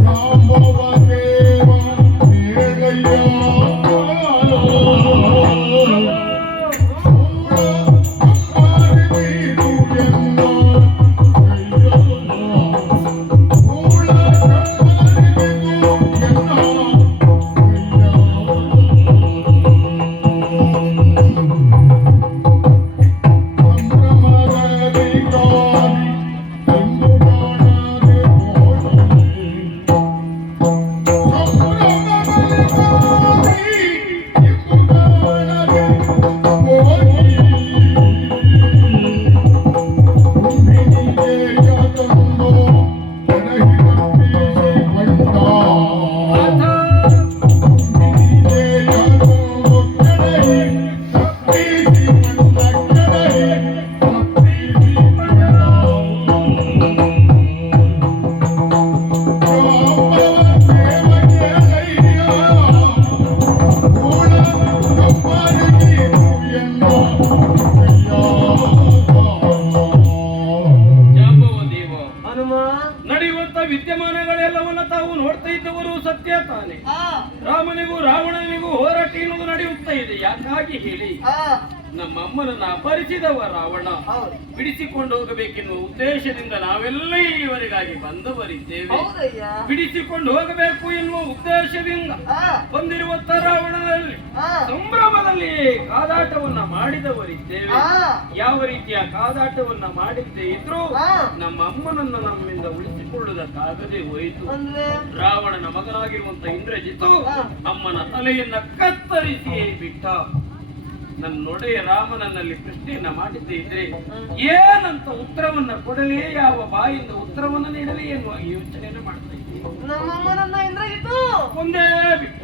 ಜಾಂಬವ ದೇವ ಕೇಳಯ್ಯ, ನಡೆಯುವಂತ ವಿದ್ಯಮಾನಗಳೆಲ್ಲವನ್ನ ತಾವು ನೋಡ್ತಾ ಇದ್ದವರು ಸತ್ಯ ತಾನೆ. ರಾಮನಿಗೂ ರಾವಣನಿಗೂ ಹೋರಾಟ ಎನ್ನುವುದು ನಡೆಯುತ್ತಾ ಇದೆ. ಯಾಕಾಗಿ ಹೇಳಿ, ನಮ್ಮಮ್ಮನನ್ನ ಅಪರಿಚಿದವ ರಾವಣ ಬಿಡಿಸಿಕೊಂಡು ಹೋಗಬೇಕೆನ್ನುವ ಉದ್ದೇಶದಿಂದ ನಾವೆಲ್ಲ ಇವರಿಗಾಗಿ ಬಂದವರಿದ್ದೇವೆ. ಬಿಡಿಸಿಕೊಂಡು ಹೋಗಬೇಕು ಎನ್ನುವ ಉದ್ದೇಶದಿಂದ ಬಂದಿರುವಂತ ರಾವಣನಲ್ಲಿ ಸಂಭ್ರಮದಲ್ಲಿ ಕಾದಾಟವನ್ನ ಮಾಡಿದವರಿದ್ದೇವೆ. ಯಾವ ರೀತಿಯ ಕಾದಾಟವನ್ನ ಮಾಡಿದ್ದೇ ಇದ್ರೂ ನಮ್ಮ ಅಮ್ಮನನ್ನ ನಮ್ಮಿಂದ ಉಳಿಸಿಕೊಳ್ಳುವುದಕ್ಕಾಗದೆ ಹೋಯಿತು. ರಾವಣನ ಮಗನಾಗಿರುವಂತ ಇಂದ್ರಜಿತು ಅಮ್ಮನ ತಲೆಯನ್ನ ಕತ್ತರಿಸಿಯೇ ಬಿಟ್ಟ. ನನ್ನ ನೊಡೆಯ ರಾಮನನ್ನಲ್ಲಿ ಪ್ರಶ್ನೆಯನ್ನ ಮಾಡಿದ್ದೇ ಇದ್ರೆ ಏನಂತ ಉತ್ತರವನ್ನ ಕೊಡಲಿ, ಯಾವ ಬಾಯಿಂದ ಉತ್ತರವನ್ನ ನೀಡಲಿ ಎನ್ನುವ ಯೋಚನೆಯನ್ನ ಮಾಡ್ತಾ ಇದ್ದೀನಿ. ನಮ್ಮಮ್ಮನನ್ನ ಇಂದ್ರಜಿತು ಒಂದೇ ಬಿಟ್ಟ.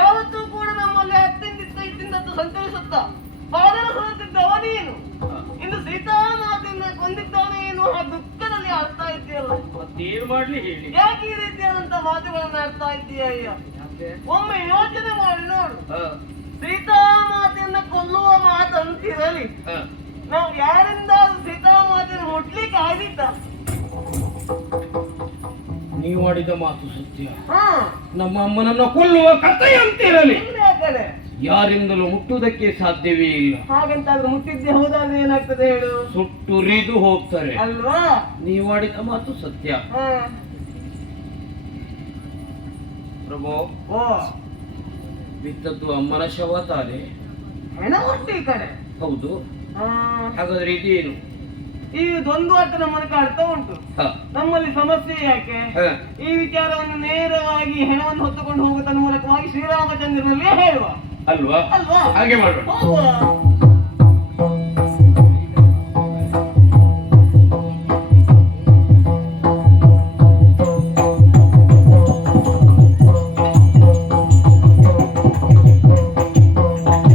ಯಾವತ್ತೂ ಕೂಡ ನಮ್ಮಲ್ಲಿ ಹತ್ತಿಂದಿತ್ತು ಸಂಚರಿಸುತ್ತ ಬಾದರ ಹೊರತಿದ್ದವ ನೀನು. ಇನ್ನು ಸೀತಾನಾಥಿನ ಕೊಂದಿದ್ದಾನೆ ಎನ್ನುವ ದುಃಖದಲ್ಲಿ ಆಡ್ತಾ ಇದ್ದೀಯಲ್ಲ, ಮತ್ತೇನು ಮಾಡ್ಲಿ ಹೇಳಿ? ಯಾಕೆ ಈ ರೀತಿಯಾದಂತ ಮಾತುಗಳನ್ನ ಆಡ್ತಾ ಇದ್ದೀಯ? ಅಯ್ಯ, ಒಮ್ಮೆ ಯೋಚನೆ ಮಾಡಿ ನೋಡು. ಸೀತಾಮಾತೆಯನ್ನ ಕೊಲ್ಲುವ ಮಾತಂತಿರಲಿ, ನಾವು ಯಾರಿಂದಾದ್ರೂ ಸೀತಾಮಾತೆಯನ್ನು ಮುಟ್ಲಿಕ್ಕೆ ಆಗಿದ್ದ? ನೀವು ಆಡಿದ ಮಾತು ಸತ್ಯ. ಹಾ, ನಮ್ಮ ಅಮ್ಮನನ್ನ ಕೊಲ್ಲುವ ಕಥೆಯಂತಿರಲಿ ನಿಮ್ದೇ ಆ ಕಡೆ. ಯಾರಿಂದಲೂ ಮುಟ್ಟುವುದಕ್ಕೆ ಸಾಧ್ಯವೇ ಇಲ್ಲ. ಹಾಗಂತಾದ್ರೂ ಮುಟ್ಟಿದ್ದೆ ಹೋದಾದ್ರೆ ಏನಾಗ್ತದೆ ಹೇಳು? ಸುಟ್ಟುರಿದು ಹೋಗ್ತಾರೆ. ಅಲ್ವಾ? ನೀವು ಆಡಿದ ಮಾತು ಸತ್ಯ. ಹಾ. ಪ್ರಭು, ಓ, ಬಿದ್ದದ್ದು ಅಮ್ಮನ ಶವ ತಾನೆ? ಹೆಣ ಉಂಟು ಈ ಕಡೆ. ಹೌದು. ಹಾ. ಹಾಗಾದ್ರೆ ಇದೇನು? ಈ ಒಂದು ಅರ್ಥ ನಮ್ಮನ್ನು ಕಾಡ್ತಾ ಉಂಟು. ಹ, ನಮ್ಮಲ್ಲಿ ಸಮಸ್ಯೆ ಯಾಕೆ? ಹ. ಈ ವಿಚಾರವನ್ನು ನೇರವಾಗಿ ಹೆಣವನ್ನು ಹೊತ್ತುಕೊಂಡು ಹೋಗುವುದರ ಮೂಲಕವಾಗಿ ಶ್ರೀರಾಮಚಂದ್ರನಲ್ಲೇ ಹೇಳುವ. ಅಲ್ವಾ? ಅಲ್ವಾ? ಹಾಗೆ ಮಾಡೋಣ. ಹೋಗುವ.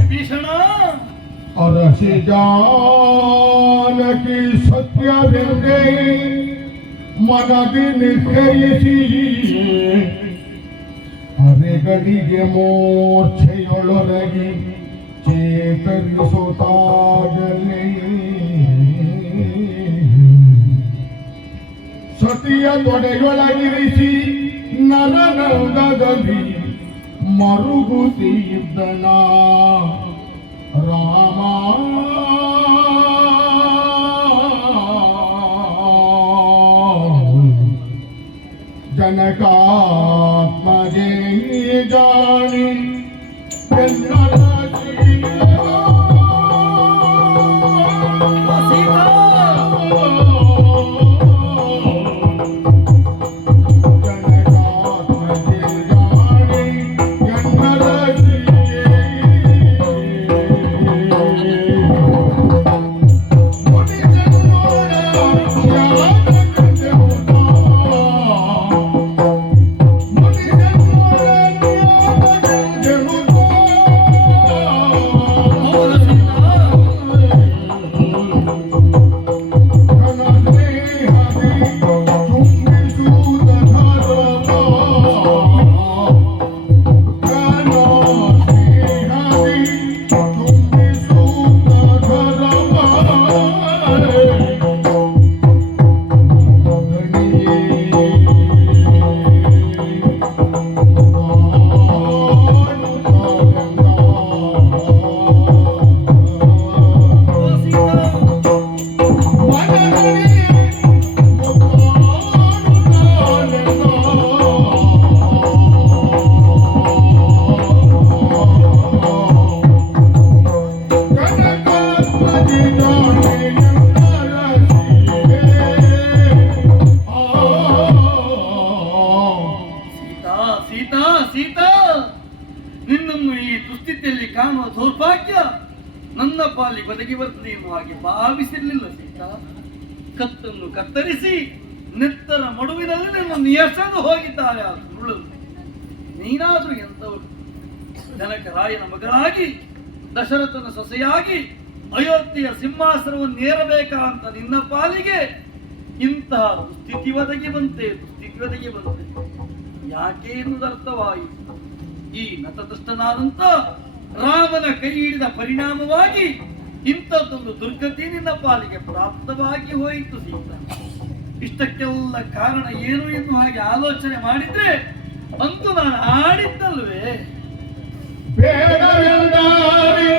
ಭೀಷಣ, ಅರಸಿ ಜಾನಕಿ ಸತ್ಯವೆಂದೇ ಮನದಿ ನಿಶ್ಚಯಿಸಿ ಅರೆಗಳಿಗೆ ಮೂರ್ಛೆಯೊಳೊರಗಿ ಚೇತರಿಸುತ್ತಾಗಲೇ ಸತಿಯ ತೊಡೆಯೊಳಗಿರಿಸಿ ನರನಂದದಲ್ಲಿ ಮರುಗುತ್ತಿದ್ದನ ರಾಮ ಜನಕಾತ್ಮಜೇ ಜಾಣಿ ಎನ್ನರ ಕಾಣುವ ದೌರ್ಭಾಗ್ಯ ನನ್ನ ಪಾಲಿ ಬದಗಿ ಬರ್ತದೆ ಎನ್ನುವ ಹಾಗೆ ಭಾವಿಸಿರ್ಲಿಲ್ಲ ಸೀತಾ. ಕತ್ತನ್ನು ಕತ್ತರಿಸಿ ನೆತ್ತರ ಮಡುವಿನಲ್ಲಿ ನನ್ನನ್ನು ಎಸೆದು ಹೋಗಿದ್ದಾರೆ ಆ ಸುಳ್ಳು. ನೀನಾದ್ರೂ ಎಂತವರು? ಜನಕರಾಯನ ಮಗಳಾಗಿ ದಶರಥನ ಸೊಸೆಯಾಗಿ ಅಯೋಧ್ಯೆಯ ಸಿಂಹಾಸನವನ್ನು ಏರಬೇಕಾ ಅಂತ ನಿನ್ನ ಪಾಲಿಗೆ ಇಂತಹ ದುಸ್ಥಿತಿ ಒದಗಿ ಬಂತೆ. ಯಾಕೆ ಎನ್ನುವುದರ್ಥವಾಯಿತು. ಈ ನತದೃಷ್ಟನಾದಂತ ರಾಮನ ಕೈ ಹಿಡಿದ ಪರಿಣಾಮವಾಗಿ ಇಂಥದ್ದೊಂದು ದುರ್ಗತಿ ನಿನ್ನ ಪಾಲಿಗೆ ಪ್ರಾಪ್ತವಾಗಿ ಹೋಯಿತು ಸೀತಾ. ಇಷ್ಟಕ್ಕೆಲ್ಲ ಕಾರಣ ಏನು ಎನ್ನುವ ಹಾಗೆ ಆಲೋಚನೆ ಮಾಡಿದ್ರೆ ಅಂತೂ ನಾನು ಆಡಿದ್ದಲ್ವೇ. ಬೇಡವೆಂದಾರೆ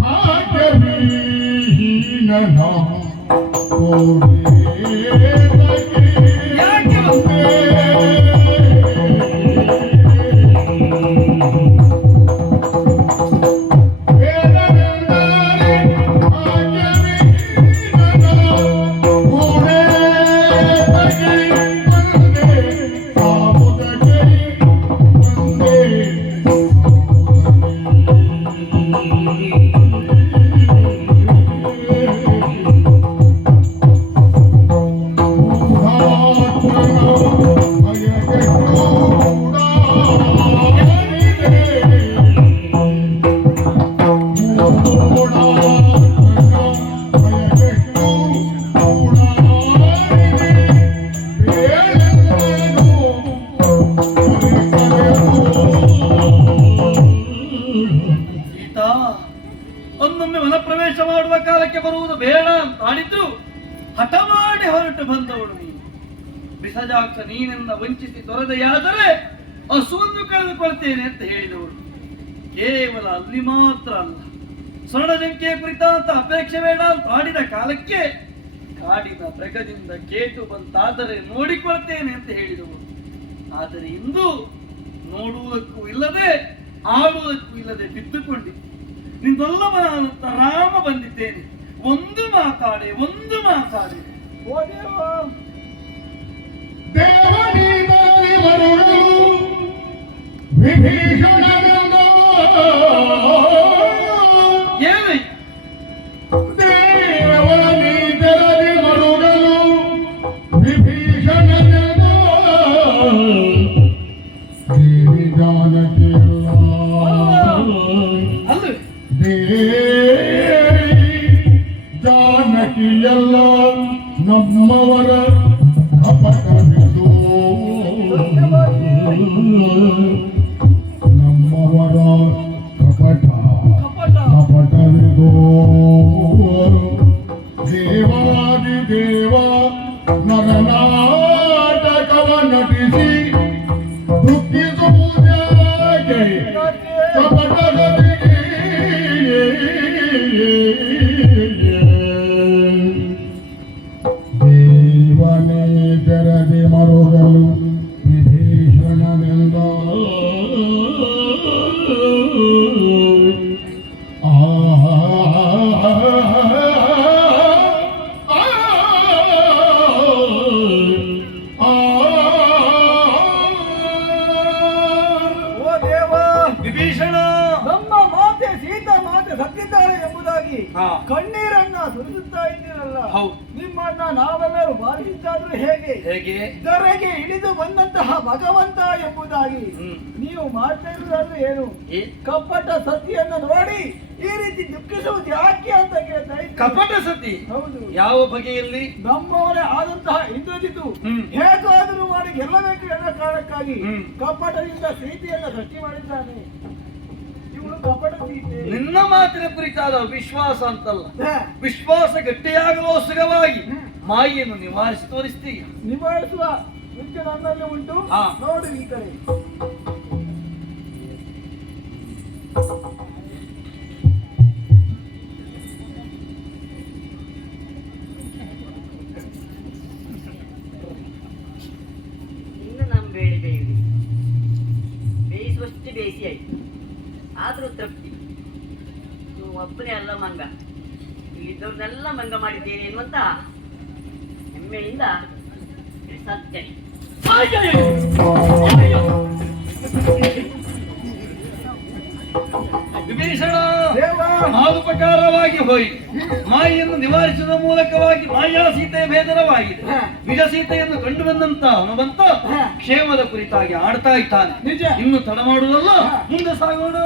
ಭಾಗ್ಯವೀನನ ಯಾಕೆ ಬಂದೆ? ಮಾಡಿದ್ರು ಹಠ ಮಾಡಿ ಹೊರಟು ಬಂದವಳು ನೀನು. ಬಿಸಜಾಕ್ಷ ನೀನನ್ನ ವಂಚಿಸಿ ತೊರೆದೆಯಾದರೆ ಹಸುವನ್ನು ಕಳೆದುಕೊಳ್ತೇನೆ ಅಂತ ಹೇಳಿದವಳು. ಕೇವಲ ಅಲ್ಲಿ ಮಾತ್ರ ಅಲ್ಲ, ಸ್ವರ್ಣಜಂಕೆಯ ಕುರಿತಾಂತ ಅಪೇಕ್ಷೆ ಬೇಡ ಅಂತ ಆಡಿದ ಕಾಲಕ್ಕೆ ಕಾಡಿನ ಮೃಗದಿಂದ ಕೇಟು ಬಂತಾದರೆ ನೋಡಿಕೊಳ್ತೇನೆ ಅಂತ ಹೇಳಿದವಳು. ಆದರೆ ಇಂದು ನೋಡುವುದಕ್ಕೂ ಇಲ್ಲದೆ ಆಡುವುದಕ್ಕೂ ಇಲ್ಲದೆ ಬಿದ್ದುಕೊಂಡಿದ್ದೆ. ನಿಂದೊಲ್ಲವನಾದಂತ ರಾಮ ಬಂದಿದ್ದೇನೆ, ಒಂದು ಮಾತಾಡೆ ಓ ದೇವ, ದೇವನೀನಲ್ಲಿ ಬರುವುದು ವಿಭೀಷಣನೆಂದ ಏನಾಯ್ತು? ದೇವನೀನಲ್ಲಿ ಬರುವುದು ವಿಭೀಷಣನೆಂದ ದೇವಿ ಜಾನಕಿಯಲ್ಲ ಅಲ್ಲವೇ ದೇವಿ ಜಾನಕಿಯಲ್ಲ ನಮ್ಮವರ ಕಪಟವಿದು ನಮ್ಮವರ ಕಪಟವಿದು ದೇವಾದಿ ದೇವ ನರನಾಟಕವ ನಟಿಸಿ ದುಃಖಿಸುವುದಾಗೆ ಕಪಟಗತಿಗೆ ದೇವನೇ ತೆರದಿ ಮರುಗಲು ವಿಭೀಷಣನೆಂದ ಓ ದೇವ, ವಿಭೀಷಣ, ನಮ್ಮ ಮಾತೆ ಸೀತಾ ಮಾತೆ ಸತ್ತಿದ್ದಾಳೆ ಎಂಬುದಾಗಿ ಹಾ. ಕಣ್ಣೀರನ್ನ ಸುರಿಸುತ್ತಾ ಇದ್ದೀರಲ್ಲ. ಹೌದು. ನಿಮ್ಮನ್ನ ನಾವೆಲ್ಲರೂ ಬಾರಿಸಿದ್ದಾದ್ರೂ ಹೇಗೆ ಹೇಗೆ? ಧರೆಗೆ ಇಳಿದು ಬಂದಂತಹ ಭಗವಂತ ಎಂಬುದಾಗಿ ನೀವು ಮಾಡ್ತಾ ಇರುವುದಾದ್ರೆ ಏನು? ಏ? ಕಪಟ ಸತಿಯನ್ನು ನೋಡಿ ಈ ರೀತಿ ದುಃಖಿಸುವುದು ಯಾಕೆ ಅಂತ ಕೇಳ್ತಾ ಇದ್ದೀನಿ. ಕಪಟ ಸತಿ ಹೌದು. ಯಾವ ಬಗೆಯಲ್ಲಿ? ನಮ್ಮವರೇ ಆದಂತಹ ಇಂದ್ರಜಿತು ಹೇಗಾದರೂ ಮಾಡಿ ಗೆಲ್ಲಬೇಕು ಎನ್ನುವ ಕಾರಣಕ್ಕಾಗಿ ಕಪಟದಿಂದ ಪ್ರೀತಿಯನ್ನ ಸೃಷ್ಟಿ ಮಾಡಿದ್ದಾನೆ. ಇವಳು ಕಪಟ ಸೀತೆ. ನಿನ್ನ ಮಾತಿನ ಕುರಿತಾದ ವಿಶ್ವಾಸ ಅಂತಲ್ಲ, ಹೇ, ವಿಶ್ವಾಸ ಗಟ್ಟಿಯಾಗಲೋಸ್ಕರವಾಗಿ ಮಾಯಿಯನ್ನು ನಿವಾರಿಸಿ ತೋರಿಸ್ತೀಯ. ನಿವಾರಿಸುವ ವಿದ್ಯೆ ನನ್ನಲ್ಲಿ ಉಂಟು. ಹಾ. ನೋಡು ಈ ಕಡೆ. ಇನ್ನು ನಮ್ಮ ಬೇಳೆ ಬೇಯಿದೆ, ಬೇಯಿಸುವಷ್ಟು ಬೇಯಿಸಿ ಆಯ್ತು, ಆದರೂ ತೃಪ್ತಿ. ನೀವು ಒಬ್ಬನೇ ಅಲ್ಲ ಮಂಗ, ಇಲ್ಲಿದ್ದವ್ರನ್ನೆಲ್ಲ ಮಂಗ ಮಾಡಿದ್ದೇನೆ ಎನ್ನುವಂತ ಹೆಮ್ಮೆಯಿಂದ ಸತ್ಯನಿ. ವಿಭೀಷಣ, ದೇವ, ಮಾದುಪಕಾರವಾಗಿ ಹೋಯಿತು. ಮಾಯಿಯನ್ನು ನಿವಾರಿಸುವ ಮೂಲಕವಾಗಿ ಮಾಯಾ ಸೀತೆಯ ಭೇದನವಾಗಿದೆ. ನಿಜ ಸೀತೆಯನ್ನು ಕಂಡು ಬಂದಂತ ಹನುಮಂತ ಕ್ಷೇಮದ ಕುರಿತಾಗಿ ಆಡ್ತಾ ಇದ್ದಾನೆ. ನಿಜ. ಇನ್ನು ತಡ ಮಾಡುವುದಲ್ಲ, ಮುಂದೆ ಸಾಗೋಣ.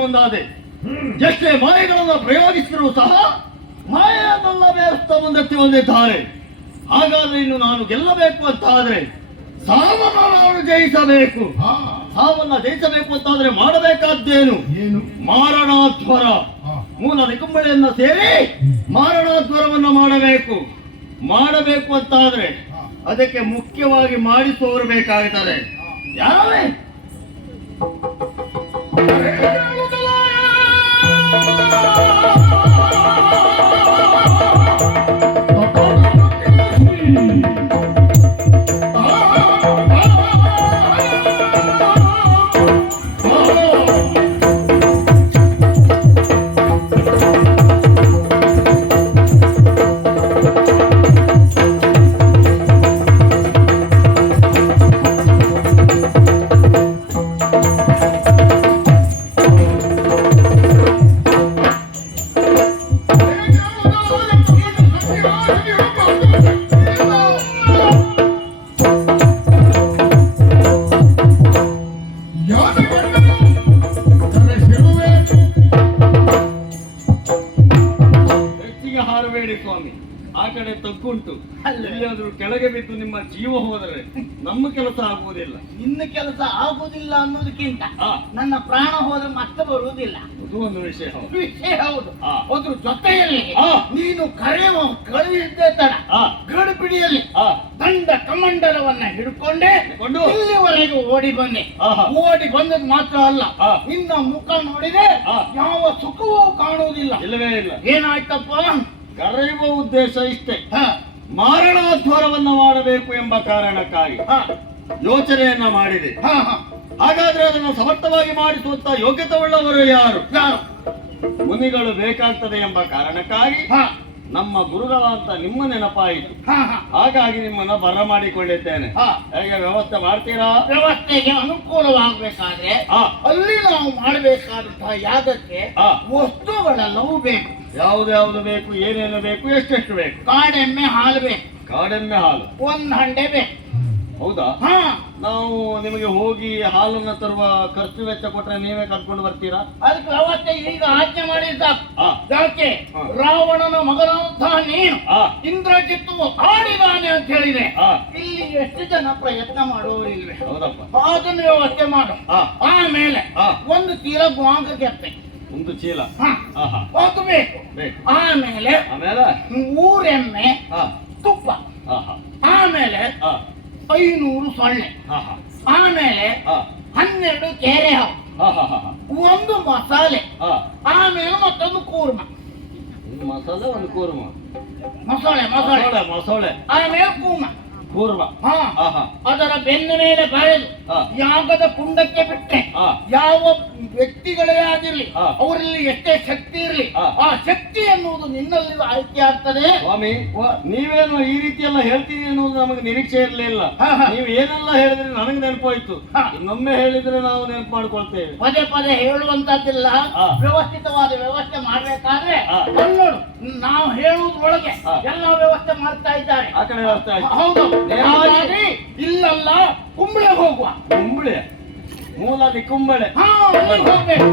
ಮುಂದಾದೆ. ಎಷ್ಟೇ ಮಾಯೆಗಳನ್ನು ಪ್ರಯೋಗಿಸಿದರೂ ಸಹ ಮಾಯೆಯನ್ನೆಲ್ಲ ಬೇರ್ತಾ ಮುಂದೆತ್ತಿ ಬಂದಿದ್ದಾರೆ. ಹಾಗಾದ್ರೆ ಇನ್ನು ನಾನು ಗೆಲ್ಲಬೇಕು ಅಂತ ಆದ್ರೆ ಸಾವನ್ನ ನಾನು ಜಯಿಸಬೇಕು. ಸಾವನ್ನ ಜಯಿಸಬೇಕು ಅಂತಾದ್ರೆ ಮಾಡಬೇಕಾದ್ದೇನು? ಏನು? ಮಾರಣಾಧ್ವರ. ಮೂಲ ನಿಕುಂಬಳೆಯನ್ನ ಸೇರಿ ಮಾರಣಾಧ್ವರವನ್ನು ಮಾಡಬೇಕು ಅಂತಾದ್ರೆ ಅದಕ್ಕೆ ಮುಖ್ಯವಾಗಿ ಮಾಡಿಸುವವರು ಬೇಕಾಗುತ್ತದೆ. ಯಾರೇ? ಜೀವ ಹೋದರೆ ನಮ್ಮ ಕೆಲಸ ಆಗುವುದಿಲ್ಲ. ನಿನ್ನ ಕೆಲಸ ಆಗುದಿಲ್ಲ ಅನ್ನೋದಕ್ಕಿಂತ ಆ, ನನ್ನ ಪ್ರಾಣ ಹೋದ್ರೆ ಮತ್ತೆ ಬರುವುದಿಲ್ಲ. ಅದು ಒಂದು ವಿಷಯ ಹೌದು. ವಿಷಯ ಹೌದು. ಆ. ಅದ್ರ ಜೊತೆಯಲ್ಲಿ ಆ. ನೀನು ಕಳುಹಿದ್ದೆ ತಡ ಆ. ಗಡಿಬಿಡಿಯಲ್ಲಿ ಆ, ದಂಡ ಕಮಂಡಲವನ್ನ ಹಿಡ್ಕೊಂಡೆ ಹಿಡ್ಕೊಂಡು? ಇಲ್ಲಿವರೆಗೂ ಓಡಿ ಬಂದೆ. ಆಹಾ. ಓಡಿ ಬಂದದ್ದು ಮಾತ್ರ ಅಲ್ಲ, ಆ. ನಿನ್ನ ಮುಖ ನೋಡಿದೆ ಆ. ಯಾವ ಸುಖವೂ ಕಾಣುವುದಿಲ್ಲ. ಇಲ್ಲವೇ ಇಲ್ಲ. ಏನಾಯ್ತಪ್ಪ? ಕರೆಯುವ ಉದ್ದೇಶ ಇಷ್ಟೇ, ಹ, ಮಾರಣೋದ್ಧಾರವನ್ನ ಮಾಡಬೇಕು ಎಂಬ ಕಾರಣಕ್ಕಾಗಿ ಹ, ಯೋಚನೆಯನ್ನ ಮಾಡಿದೆ. ಹ, ಹ. ಹಾಗಾದ್ರೆ ಅದನ್ನು ಸಮರ್ಥವಾಗಿ ಮಾಡಿಸುವಂತ ಯೋಗ್ಯತೆ ಉಳ್ಳವರು ಯಾರು? ಯಾರು? ಮುನಿಗಳು ಬೇಕಾಗ್ತದೆ ಎಂಬ ಕಾರಣಕ್ಕಾಗಿ ಹ, ನಮ್ಮ ಗುರುಗಳಂತ ನಿಮ್ಮ ನೆನಪಾಯಿತು. ಹ, ಹ. ಹಾಗಾಗಿ ನಿಮ್ಮನ್ನ ಬರ ಮಾಡಿಕೊಂಡಿದ್ದೇನೆ. ಹ. ಹೇಗೆ ವ್ಯವಸ್ಥೆ ಮಾಡ್ತೀರಾ? ವ್ಯವಸ್ಥೆಗೆ ಅನುಕೂಲವಾಗಬೇಕಾದ್ರೆ ಆ, ಅಲ್ಲಿ ನಾವು ಮಾಡಬೇಕಾದಂತಹ ಯಾಗಕ್ಕೆ ಆ. ವಸ್ತುಗಳೆಲ್ಲವೂ ಬೇಕು. ಯಾವ್ದು ಬೇಕು, ಏನೇನು ಬೇಕು, ಎಷ್ಟೆಷ್ಟು ಬೇಕು? ಕಾಡೆಮ್ಮೆ ಹಾಲು ಬೇಕು, ಕಾಡೆಮ್ಮೆ ಹಾಲು. ಒಂದ್ ಹಂಡೆ ಬೇಕು. ಹೌದಾ? ಹಾ, ನಾವು ನಿಮಗೆ ಹೋಗಿ ಹಾಲನ್ನ ತರುವ ಖರ್ಚು ವೆಚ್ಚ ಕೊಟ್ರೆ ನೀವೇ ಕರ್ಕೊಂಡು ಬರ್ತೀರಾ? ಅದಕ್ಕೆ ವ್ಯವಸ್ಥೆ ಈಗ ಆಜ್ಞೆ ಮಾಡಿದ್ದ. ಆ, ಯಾಕೆ? ಹಾ. ರಾವಣನ ಮಗನಂತಹ ನೀನು ಆ, ಇಂದ್ರಜಿತ್ತು ಆಡಿದಾನೆ ಅಂತ ಹೇಳಿದೆ. ಆ. ಇಲ್ಲಿ ಎಷ್ಟು ಜನ ಪ್ರಯತ್ನ ಮಾಡುವವರಿಲ್ವೇ? ಹೌದಪ್ಪ. ಅದನ್ನು ವ್ಯವಸ್ಥೆ ಮಾಡು. ಆ. ಆಮೇಲೆ ಆ. ಒಂದು ತೀರ ಗ್ವಾಂಗ ಗೆಪ್ಪೆ, ಒಂದು ಚೀಲ. ಹಾ, ಆಹಾ. ಅದು ಬೇಕು. ಬೇಕು. ಆಮೇಲೆ ಆಮೇಲೆ ಊರೆಮ್ಮೆ ಆ, ತುಪ್ಪ, ಆಹಾ. ಆಮೇಲೆ ಆ, 500 ಸೊಳ್ಳೆ, ಆಹಾ. ಆಮೇಲೆ ಆ, 12 ಕೆರೆ ಹಾವು, ಆಹಾ. ಒಂದು ಮಸಾಲೆ, ಆ, ಆಮೇಲೆ ಮತ್ತೊಂದು ಕೂರ್ಮ. ಒಂದು ಮಸಾಲೆ, ಒಂದು ಕೂರ್ಮ. ಮಸಾಲೆ ಮೊಸಳೆ. ಆಮೇಲೆ ಕೂರ್ಮ. ಕೂರ್ಮ. ಹಾ, ಆಹಾ. ಅದರ ಬೆನ್ನ ಮೇಲೆ ಬರೆದು ಆ. ಯಾಗದ ಕುಂಡಕ್ಕೆ ಬಿಟ್ಟೆ. ಆ. ಯಾವ ವ್ಯಕ್ತಿಗಳೇ ಆಗಿರ್ಲಿ, ಆ. ಅವರಲ್ಲಿ ಎಷ್ಟೇ ಶಕ್ತಿ ಇರಲಿ, ಆ. ಆ ಶಕ್ತಿ ಎನ್ನುವುದು ನಿನ್ನಲ್ಲಿ ಆಯ್ಕೆ ಆಗ್ತದೆ. ಸ್ವಾಮಿ, ನೀವೇನು ಈ ರೀತಿ ಎಲ್ಲ ಹೇಳ್ತೀರಿ ಅನ್ನೋದು ನಮಗೆ ನಿರೀಕ್ಷೆ ಇರಲಿಲ್ಲ. ಹಾ, ಹಾ. ನೀವು ಏನೆಲ್ಲ ಹೇಳಿದ್ರೆ ನನಗೆ ನೆನಪೋಯ್ತು. ಹಾ. ಇನ್ನೊಮ್ಮೆ ಹೇಳಿದ್ರೆ ನಾವು ನೆನಪು ಮಾಡ್ಕೊಳ್ತೇವೆ. ಪದೇ ಪದೇ ಹೇಳುವಂತದ್ದಿಲ್ಲ. ಆ. ವ್ಯವಸ್ಥಿತವಾದ ವ್ಯವಸ್ಥೆ ಮಾಡ್ಬೇಕಾದ್ರೆ ಆ. ನೋಡು, ನಾವು ಹೇಳುವುದರೊಳಗೆ ಆ. ಎಲ್ಲ ವ್ಯವಸ್ಥೆ ಮಾಡ್ತಾ ಇದ್ದಾರೆ. ಆ ಕಡೆ ವ್ಯವಸ್ಥೆ ಆಯ್ತು. ಹೌದು. ನೇರವಾಗಿ ಹಾಗಾಗಿ ಇಲ್ಲಲ್ಲ ಕುಂಬಳೆ ಹೋಗುವ. ಕುಂಬಳೆ, ಮೂಲಾದಿ ಕುಂಬಳೆ. ಹಾ, ಅಲ್ಲಿಗೆ ಹೋಗ್ಬೇಕು.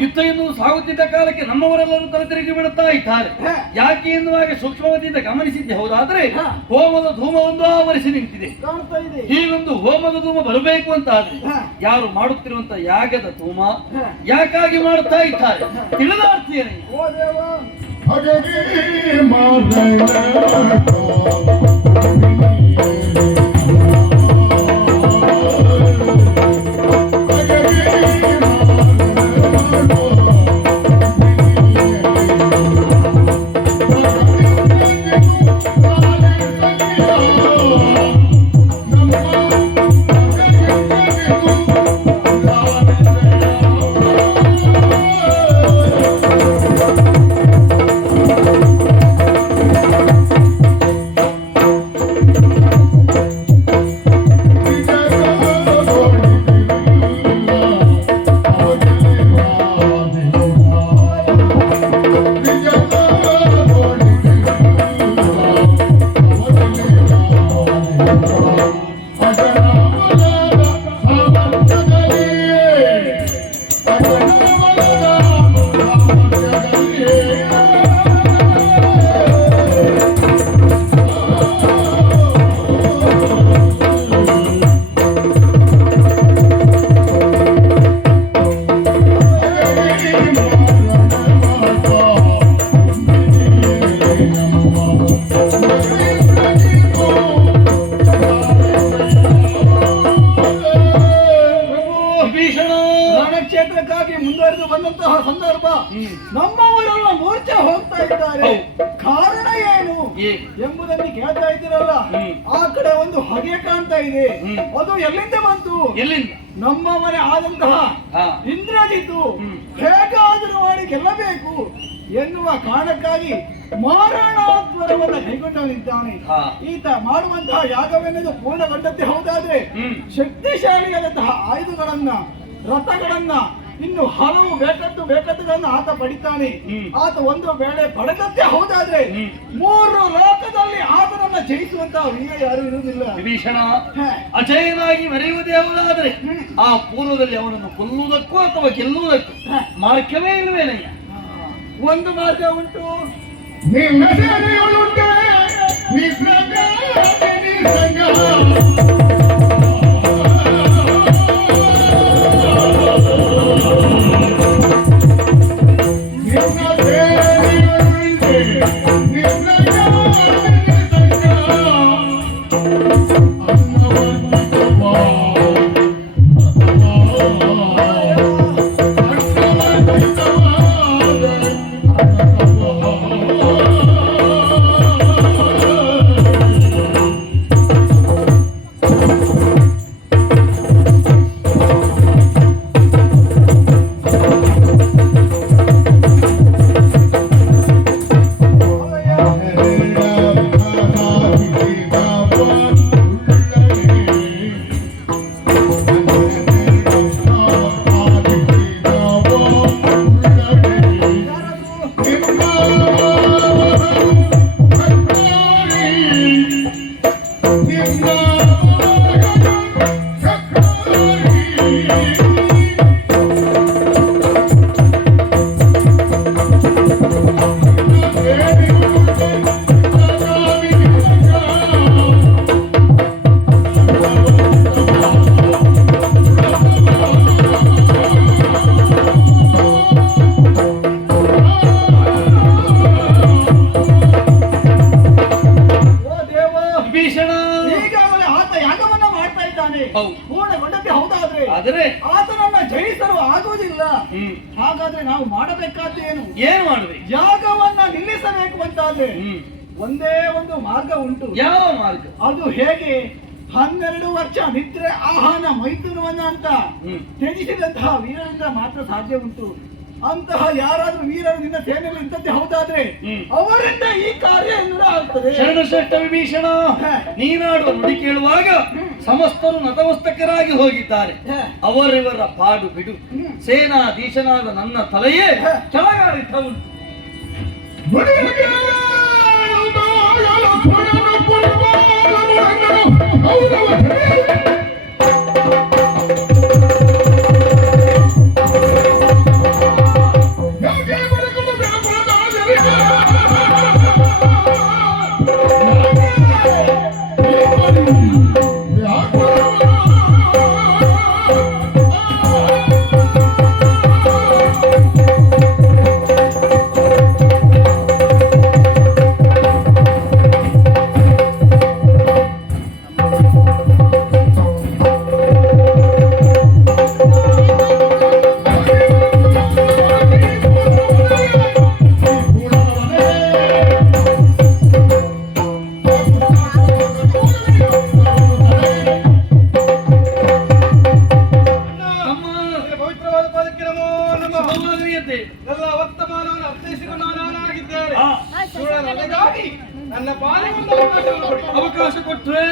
ಯುದ್ಧ ಎನ್ನುವುದು ಸಾಗುತ್ತಿದ್ದ ಕಾಲಕ್ಕೆ ನಮ್ಮವರೆಲ್ಲರೂ ತಲೆತಿರುಗಿ ಬಿಡುತ್ತಾ ಇದ್ದಾರೆ. ಯಾಕೆ ಎನ್ನುವಾಗ ಸೂಕ್ಷ್ಮವತಿಯಿಂದ ಗಮನಿಸಿದ್ದೆ. ಹೌದಾದ್ರೆ ಹೋಮದ ಧೂಮವೊಂದು ಆವರಿಸಿ ನಿಂತಿದೆ. ಹೀಗೊಂದು ಹೋಮದ ಧೂಮ ಬರಬೇಕು ಅಂತ ಆದ್ರೆ ಯಾರು ಮಾಡುತ್ತಿರುವಂತ ಯಾಗದ ಧೂಮ ಯಾಕಾಗಿ ಮಾಡುತ್ತಾ ಇದ್ದಾರೆ ತಿಳಿದ ಅರ್ಥ ಏನೇ? ಮಾಡುವಂತಹ ಸಂದರ್ಭ ನಮ್ಮವರೆಲ್ಲ ಮೂರ್ಛೆ ಹೋಗ್ತಾ ಇದ್ದಾರೆ. ಕಾರಣ ಏನು ಎಂಬುದನ್ನು ಕೇಳ್ತಾ ಇದ್ದೀರಲ್ಲ, ಆ ಕಡೆ ಒಂದು ಹೊಗೆ ಕಾಣ್ತಾ ಇದೆ. ಅದು ಎಲ್ಲಿಂದ ಬಂತು? ಎಲ್ಲಿಂದ? ನಮ್ಮವರೇ ಆದಂತಹ ಇಂದ್ರಜಿತ್ತು ಹೇಗಾದರೂ ಮಾಡಿ ಗೆಲ್ಲಬೇಕು ಎನ್ನುವ ಕಾರಣಕ್ಕಾಗಿ ಮಾರಣಾದ್ವರವನ್ನು ಕೈಗೊಂಡಿದ್ದಾನೆ. ಈತ ಮಾಡುವಂತಹ ಯಾಗವೆನ್ನದು ಪೂರ್ಣಗೊಂಡಂತೆ ಹೌದಾದ್ರೆ ಶಕ್ತಿಶಾಲಿಯಾದಂತಹ ಆಯುಧಗಳನ್ನ, ರಥಗಳನ್ನ, ಇನ್ನು ಹಲವು ಬೇಕಾದಗಳನ್ನ ಆತ ಪಡಿತಾನೆ. ಆತ ಒಂದು ವೇಳೆ ಪಡೆದಂತೆ ಹೌದಾದ್ರೆ 3 ಲೋಕದಲ್ಲಿ ಆತನನ್ನ ಜಯಿಸುವಂತಹ ವೀರ ಯಾರು ಇರುವುದಿಲ್ಲ. ವಿಭೀಷಣ ಅಜಯನಾಗಿ ಮೆರೆಯುವುದೇ ಅವನಾದ್ರೆ ಆ ಪೂರ್ವದಲ್ಲಿ ಅವನನ್ನು ಕೊಲ್ಲುವುದಕ್ಕೂ ಅಥವಾ ಗೆಲ್ಲುವುದಕ್ಕೂ ಮಾರ್ಗವೇ ಇಲ್ಲವೇನಯ್ಯ? ಒಂದು ಮಾರ್ಗ ಉಂಟು. ನಿನ್ನ ಸೇನೆಯುಂಟೆ ನಿನ್ನ ಪೂರ್ಣಗೊಂಡಂತೆ ಹೌದಾದ್ರೆ ಆತನನ್ನ ಜಯಿಸಲು ಆಗುವುದಿಲ್ಲ. ಹಾಗಾದ್ರೆ ನಾವು ಮಾಡಬೇಕಾದ್ದೇನು? ಏನು ಮಾಡಬೇಕು? ಯಾಗವನ್ನ ನಿಲ್ಲಿಸಬೇಕು ಅಂತಾದ್ರೆ ಒಂದೇ ಒಂದು ಮಾರ್ಗ ಉಂಟು. ಯಾವ ಮಾರ್ಗ? ಅದು ಹೇಗೆ? 12 ವರ್ಷ ನಿದ್ರೆ ಆಹಾನ ಮೈಥುನವನ್ನ ಅಂತ ತ್ಯಜಿಸಿದಂತಹ ವೀರರಿಂದ ಮಾತ್ರ ಸಾಧ್ಯ ಉಂಟು. ಅಂತಹ ಯಾರಾದ್ರೂ ವೀರರು ನಿನ್ನ ಸೇನೆಯಲ್ಲಿ ಇದ್ದಂತೆ ಹೌದಾದ್ರೆ ಅವರಿಂದ ಈ ಕಾರ್ಯ ಎನ್ನುವ ಆಗ್ತದೆ. ಶರಣಶ್ರೇಷ್ಠ ವಿಭೀಷಣ, ನೀನಾಡುವ ನುಡಿ ಕೇಳುವಾಗ ಸಮಸ್ತರು ನತಮಸ್ತಕರಾಗಿ ಹೋಗಿದ್ದಾರೆ. ಅವರಿವರ ಪಾಡು ಬಿಡು. ಸೇನಾಧೀಶನಾದ ನನ್ನ ತಲೆಯೇ ಕೆಳಗಾರಿತ ಉಂಟು. ಎಲ್ಲ ವರ್ತಮಾನವನ್ನು ಅರ್ಥೈಸಿಕೊಂಡವನಾಗಿದ್ದಾರೆ. ನನ್ನ ಪಾಲಿಗೆ ಅವಕಾಶ ಕೊಟ್ಟರೆ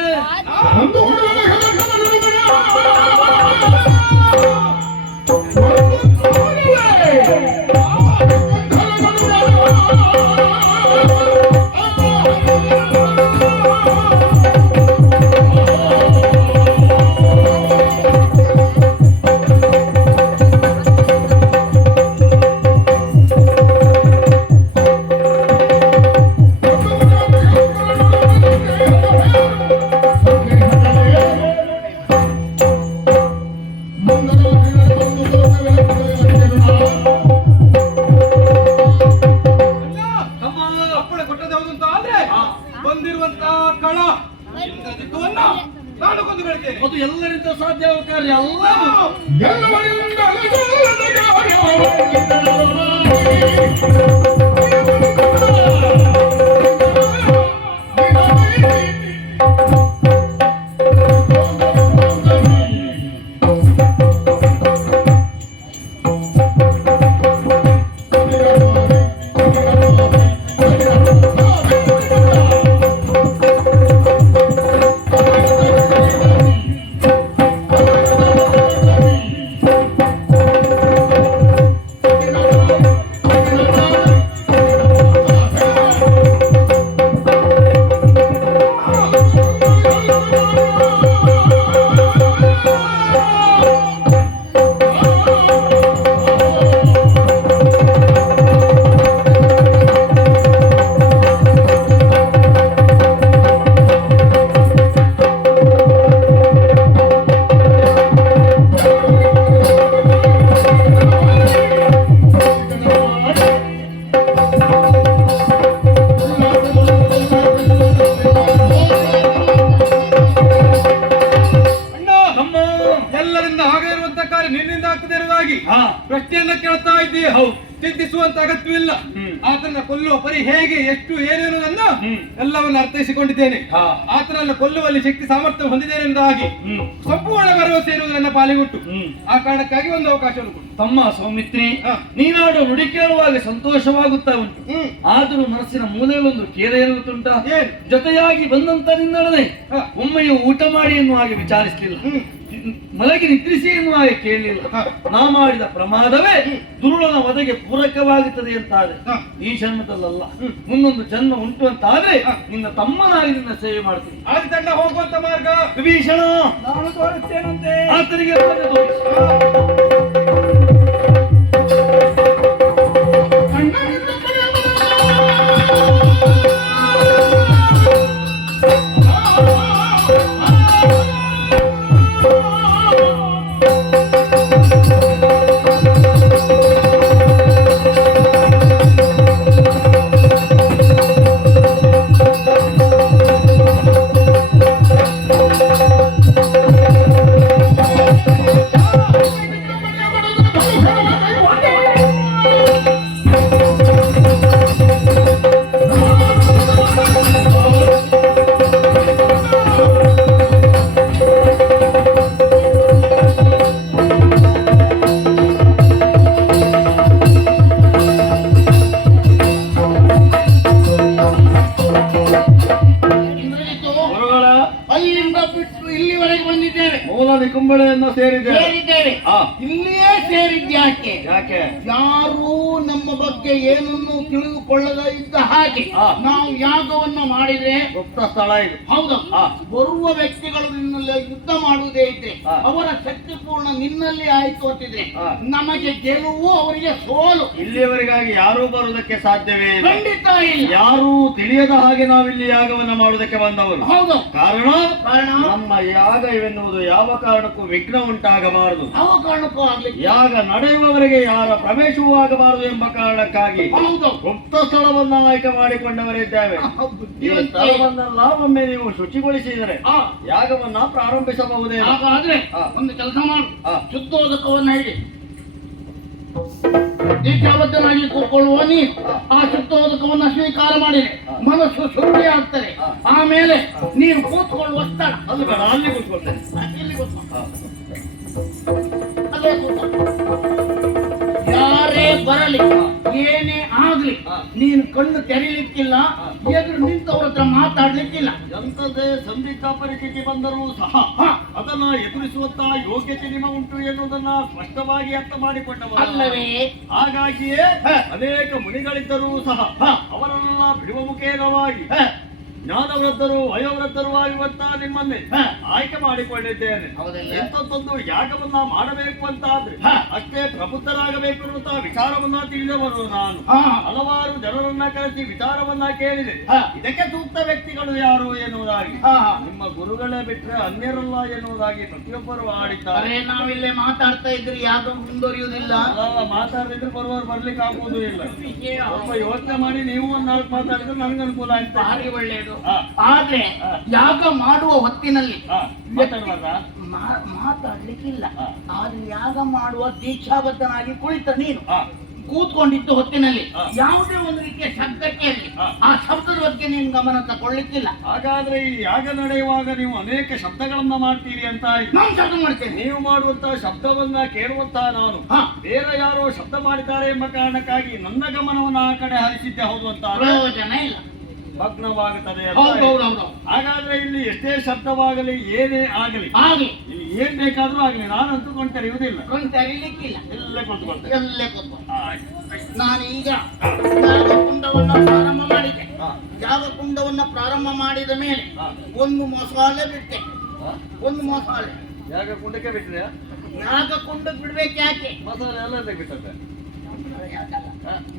ಚಿಂತಿಸುವಂತ ಅಗತ್ಯವಿಲ್ಲ. ಆತನ ಕೊಲ್ಲುವ ಪರಿ ಹೇಗೆ, ಎಷ್ಟು, ಏನೇನುವುದನ್ನು ಎಲ್ಲವನ್ನು ಅರ್ಥೈಸಿಕೊಂಡಿದ್ದೇನೆ. ಆತನನ್ನು ಕೊಲ್ಲುವಲ್ಲಿ ಶಕ್ತಿ ಸಾಮರ್ಥ್ಯ ಹೊಂದಿದ್ದೇನೆಂದಾಗಿ ಸಂಪೂರ್ಣ ಭರವಸೆ ಇರುವುದು ನನ್ನ ಪಾಲಿಗುಂಟು. ಆ ಕಾರಣಕ್ಕಾಗಿ ಒಂದು ಅವಕಾಶವನ್ನು ಕೊಡು. ತಮ್ಮ ಸೌಮಿತ್ರಿ, ನೀನಾಡು ನುಡಿ ಕೇಳುವಾಗ ಸಂತೋಷವಾಗುತ್ತಾ ಉಂಟು. ಆದರೂ ಮನಸ್ಸಿನ ಮೂಲೆಯಲ್ಲೊಂದು ಖೇದ ಏನುಂಟುಂಟ. ಜೊತೆಯಾಗಿ ಬಂದಂತ ನಿನ್ನೊಡನೆ ಒಮ್ಮೆಯೂ ಊಟ ಮಾಡಿ ಎನ್ನುವ ಹಾಗೆ ವಿಚಾರಿಸಲಿಲ್ಲ, ಮಲಗಿ ನಿದ್ರಿಸಿ ಎನ್ನುವ ಹಾಗೆ ಕೇಳಲಿಲ್ಲ. ನಾ ಮಾಡಿದ ಪ್ರಮಾದವೇ ದುರುಳನ ವಧೆಗೆ ಪೂರಕವಾಗುತ್ತದೆ ಅಂತಾದ್ರೆ ಈ ಜನ್ಮದಲ್ಲ, ಮುಂದೊಂದು ಜನ್ಮ ಉಂಟು ಅಂತ ಆದ್ರೆ ನಿನ್ನ ತಮ್ಮನಾಗಿ ನಿನ್ನ ಸೇವೆ ಮಾಡ್ತೀನಿ. ಆದಿ ತಂಡ ಹೋಗುವಂತ ಮಾರ್ಗ ವಿಭೀಷಣ, ನಾನು ತೋರಿಸ್ತೇನಂತೆ. ಆತನಿಗೆ ಮಾರ್ಗ ತೋರಿಸು. ಅಲ್ಲಿಂದ ಬಿಟ್ಟು ಇಲ್ಲಿವರೆಗೆ ಬಂದಿದ್ದೇವೆ. ಮೂಲ ನಿಕುಂಬಳೆಯನ್ನು ಸೇರಿದ್ದೇವೆ. ಇಲ್ಲಿಯೇ ಸೇರಿದ್ಯಾಕೆ? ಯಾಕೆ? ಯಾರೂ ನಮ್ಮ ಬಗ್ಗೆ ಏನನ್ನು ತಿಳಿದುಕೊಳ್ಳದ ಇದ್ದ ಹಾಗೆ ನಾವು ಯಾಗವನ್ನು ಮಾಡಿದ್ರೆ ಗುಪ್ತ ಸ್ಥಳ ಇದು. ಹೌದು. ಬರುವ ವ್ಯಕ್ತಿಗಳು ನಿನ್ನಲ್ಲಿ ಯುದ್ಧ ಮಾಡುವುದೇ ಇದ್ರೆ ಅವರ ಶಕ್ತಿಪೂರ್ಣ ನಿನ್ನಲ್ಲಿ ಆಯ್ತು ಅಂತಿದ್ರೆ ನಮಗೆ ಗೆಲುವು, ಅವರಿಗೆ ಸೋಲು. ಇಲ್ಲಿಯವರೆಗಾಗಿ ಯಾರೂ ಬರುವುದಕ್ಕೆ ಸಾಧ್ಯವೇ ಇಲ್ಲ. ಖಂಡಿತ ಇಲ್ಲ. ಯಾರೂ ತಿಳಿಯದ ಹಾಗೆ ನಾವಿಲ್ಲಿ ಯಾಗವನ್ನ ಮಾಡುವುದಕ್ಕೆ ಬಂದವರು. ಹೌದು. ಕಾರಣ ನಮ್ಮ ಯಾಗ ಇವೆನ್ನುವುದು ಯಾವ ಕಾರಣಕ್ಕೂ ವಿಘ್ನ ಉಂಟಾಗಬಾರದು, ಯಾವ ಕಾರಣಕ್ಕೂ ಆಗ್ಲಿಕ್ಕೆ ಯಾಗ ನಡೆಯುವವರೆಗೆ ಯಾರ ಪ್ರವೇಶವೂ ಆಗಬಾರದು ಎಂಬ ಕಾರಣಕ್ಕಾಗಿ ಹೌದು ಗುಪ್ತ ಸ್ಥಳವನ್ನ ಆಯ್ಕೆ ಮಾಡಿಕೊಂಡವರಿದ್ದೇವೆ. ಈ ಸ್ಥಳವನ್ನೆಲ್ಲ ಒಮ್ಮೆ ನೀವು ಶುಚಿಗೊಳಿಸಿದರೆ ಯಾಗವನ್ನ ಪ್ರಾರಂಭಿಸಬಹುದೇ? ಹಾಗಾದ್ರೆ ಒಂದು ಕೆಲಸ ಮಾಡು, ಶುದ್ಧೋದಕವನ್ನ ಹಿಡಿ, ದೀಕ್ಷಾಬದ್ಧನಾಗಿ ಕೂತ್ಕೊಳ್ಳುವ ನೀನು ಆ ಶುದ್ಧೋದಕವನ್ನ ಸ್ವೀಕಾರ ಮಾಡಿದೆ ಮನಸ್ಸು ಶುದ್ಧಿ ಆಗ್ತದೆ. ಆಮೇಲೆ ನೀನು ಕೂತ್ಕೊಳ್ಳುವ ಸ್ಥಳ ಅಲ್ಲಿ ಬೇಡ, ಅಲ್ಲಿ ಕೂತ್ಕೊಳ್ತೇನೆ. ಇಲ್ಲಿ ಕೂತ್ಕೊ. ಅಲ್ಲೇ ಕೂತ್ಕೊ. ಯಾರೇ ಬರಲಿ, ಏನೇ ಆಗ್ಲಿ, ನೀನು ಕಣ್ಣು ತೆರೀಲಿಕ್ಕಿಲ್ಲ, ಎದುರು ನಿಂತವ್ರ ಹತ್ರ ಮಾತಾಡ್ಲಿಕ್ಕಿಲ್ಲ. ಎಂಥದೇ ಸಂದಿಗ್ಧ ಪರಿಸ್ಥಿತಿ ಬಂದರೂ ಸಹ ಅದನ್ನ ಎದುರಿಸುವಂತ ಯೋಗ್ಯತೆ ನಿಮ್ಮ ಉಂಟು ಎನ್ನುವುದನ್ನ ಸ್ಪಷ್ಟವಾಗಿ ಅರ್ಥ ಮಾಡಿಕೊಂಡವರು ಅಲ್ಲವೇ? ಹಾಗಾಗಿಯೇ ಅನೇಕ ಮುನಿಗಳಿದ್ದರೂ ಸಹ ಅವರನ್ನೆಲ್ಲ ಬಿಡುವ ಮುಖೇನವಾಗಿ ಜ್ಞಾನವೃದ್ಧರು ವಯೋವೃದ್ಧರು ಆಗಿರುವಂತ ನಿಮ್ಮನ್ನೇ ಆಯ್ಕೆ ಮಾಡಿಕೊಂಡಿದ್ದೇನೆ. ಎಂತೊಂದು ಯಾಗವನ್ನ ಮಾಡಬೇಕು ಅಂತ ಆದ್ರೆ ಅಷ್ಟೇ ಪ್ರಬುದ್ಧರಾಗಬೇಕು ಎನ್ನುವಂತಹ ವಿಚಾರವನ್ನ ತಿಳಿದವರು ನಾನು. ಹಲವಾರು ಜನರನ್ನ ಕರೆಸಿ ವಿಚಾರವನ್ನ ಕೇಳಿದೆ, ಇದಕ್ಕೆ ಸೂಕ್ತ ವ್ಯಕ್ತಿಗಳು ಯಾರು ಎನ್ನುವುದಾಗಿ. ನಿಮ್ಮ ಗುರುಗಳೇ ಬಿಟ್ರೆ ಅನ್ಯರಲ್ಲ ಎನ್ನುವುದಾಗಿ ಪ್ರತಿಯೊಬ್ಬರು ಆಡಿದ್ದಾರೆ. ನಾವಿಲ್ಲೇ ಮಾತಾಡ್ತಾ ಇದ್ರೆ ಯಾವ್ದು ಮುಂದುವರಿಯುವುದಿಲ್ಲ. ಮಾತಾಡಿದ್ರೆ ಬರುವವರು ಬರ್ಲಿಕ್ಕೆ ಆಗುವುದು ಇಲ್ಲ. ಸ್ವಲ್ಪ ಯೋಚನೆ ಮಾಡಿ ನೀವು ಒಂದು ನಾಲ್ಕು ಮಾತಾಡಿದ್ರೆ ನನ್ಗೆ ಅನುಕೂಲ ಆಯ್ತು. ಭಾರಿ ಒಳ್ಳೆಯದು. ಆದ್ರೆ ಯಾಗ ಮಾಡುವ ಹೊತ್ತಿನಲ್ಲಿ ಮಾತಾಡ್ಲಿಕ್ಕಿಲ್ಲ. ಆದ್ರೆ ಯಾಗ ಮಾಡುವ ದೀಕ್ಷಾಬದ್ಧನಾಗಿ ಕುಳಿತ ನೀನು ಕೂತ್ಕೊಂಡಿದ್ದು ಹೊತ್ತಿನಲ್ಲಿ ಯಾವುದೇ ಒಂದು ರೀತಿಯ ಶಬ್ದಕ್ಕೆ ಇರಲಿ, ಆ ಶಬ್ದದ ಬಗ್ಗೆ ನೀನು ಗಮನ ತಗೊಳ್ಳಿಕ್ಕಿಲ್ಲ. ಹಾಗಾದ್ರೆ ಈ ಯಾಗ ನಡೆಯುವಾಗ ನೀವು ಅನೇಕ ಶಬ್ದಗಳನ್ನ ಮಾಡ್ತೀರಿ ಅಂತ ನಾನು ಶಬ್ದ ಮಾಡ್ತೇನೆ. ನೀವು ಮಾಡುವಂತಹ ಶಬ್ದವನ್ನ ಕೇಳುವಂತಹ ನಾನು ಬೇರೆ ಯಾರೋ ಶಬ್ದ ಮಾಡಿದ್ದಾರೆ ಎಂಬ ಕಾರಣಕ್ಕಾಗಿ ನನ್ನ ಗಮನವನ್ನು ಆ ಕಡೆ ಹರಿಸಿದ್ದೆ. ಹೌದು ಅಂತ ಪ್ರಯೋಜನ ಇಲ್ಲ, ಭಗ್ನವಾಗುತ್ತದೆ. ಹಾಗಾದ್ರೆ ಇಲ್ಲಿ ಎಷ್ಟೇ ಶಬ್ದವಾಗಲಿ ಏನೇ ಆಗಲಿ ಇಲ್ಲಿ ಏನ್ ಬೇಕಾದ್ರೂ ಆಗಲಿ ನಾನಂತೂ ಕೊಂಡ್ತರಿಯುವುದಿಲ್ಲ. ಕೊಂಡ್ತರಿಲಿಕ್ಕಿಲ್ಲ, ಎಲ್ಲೇ ಕೊಂಡ್ಕೊಳ್ತೇನೆ. ಎಲ್ಲೇ ಕೊಂಡ್ಕೊ. ನಾನೀಗ ಯಾಗಕುಂಡವನ್ನ ಪ್ರಾರಂಭ ಮಾಡಿದೆ. ಯಾಗಕುಂಡವನ್ನ ಪ್ರಾರಂಭ ಮಾಡಿದ ಮೇಲೆ ಒಂದು ಮಸಾಲೆ ಬಿಟ್ಟೆ. ಒಂದು ಮಸಾಲೆ ಯಾಗ ಕುಂಡಕ್ಕೆ ಬಿಟ್ರೆ ಯಾಗಕುಂಡಕ್ಕೆ ಬಿಡ್ಬೇಕು. ಯಾಕೆ? ಮಸಾಲೆ ಎಲ್ಲ ಬಿಟ್ಟದೆ.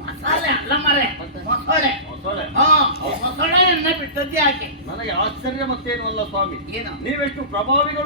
ಮಸಾಲೆ ಅಲ್ಲ ಮರೆ, ಮಸಾಲೆ. ಮಸಾಲೆಯನ್ನ ಬಿಟ್ಟದ್ದು ಯಾಕೆ? ನನಗೆ ಆಶ್ಚರ್ಯ ಮತ್ತೇನು ಅಲ್ಲ ಸ್ವಾಮಿ, ಏನು ನೀವೆಷ್ಟು ಪ್ರಭಾವಿಗಳು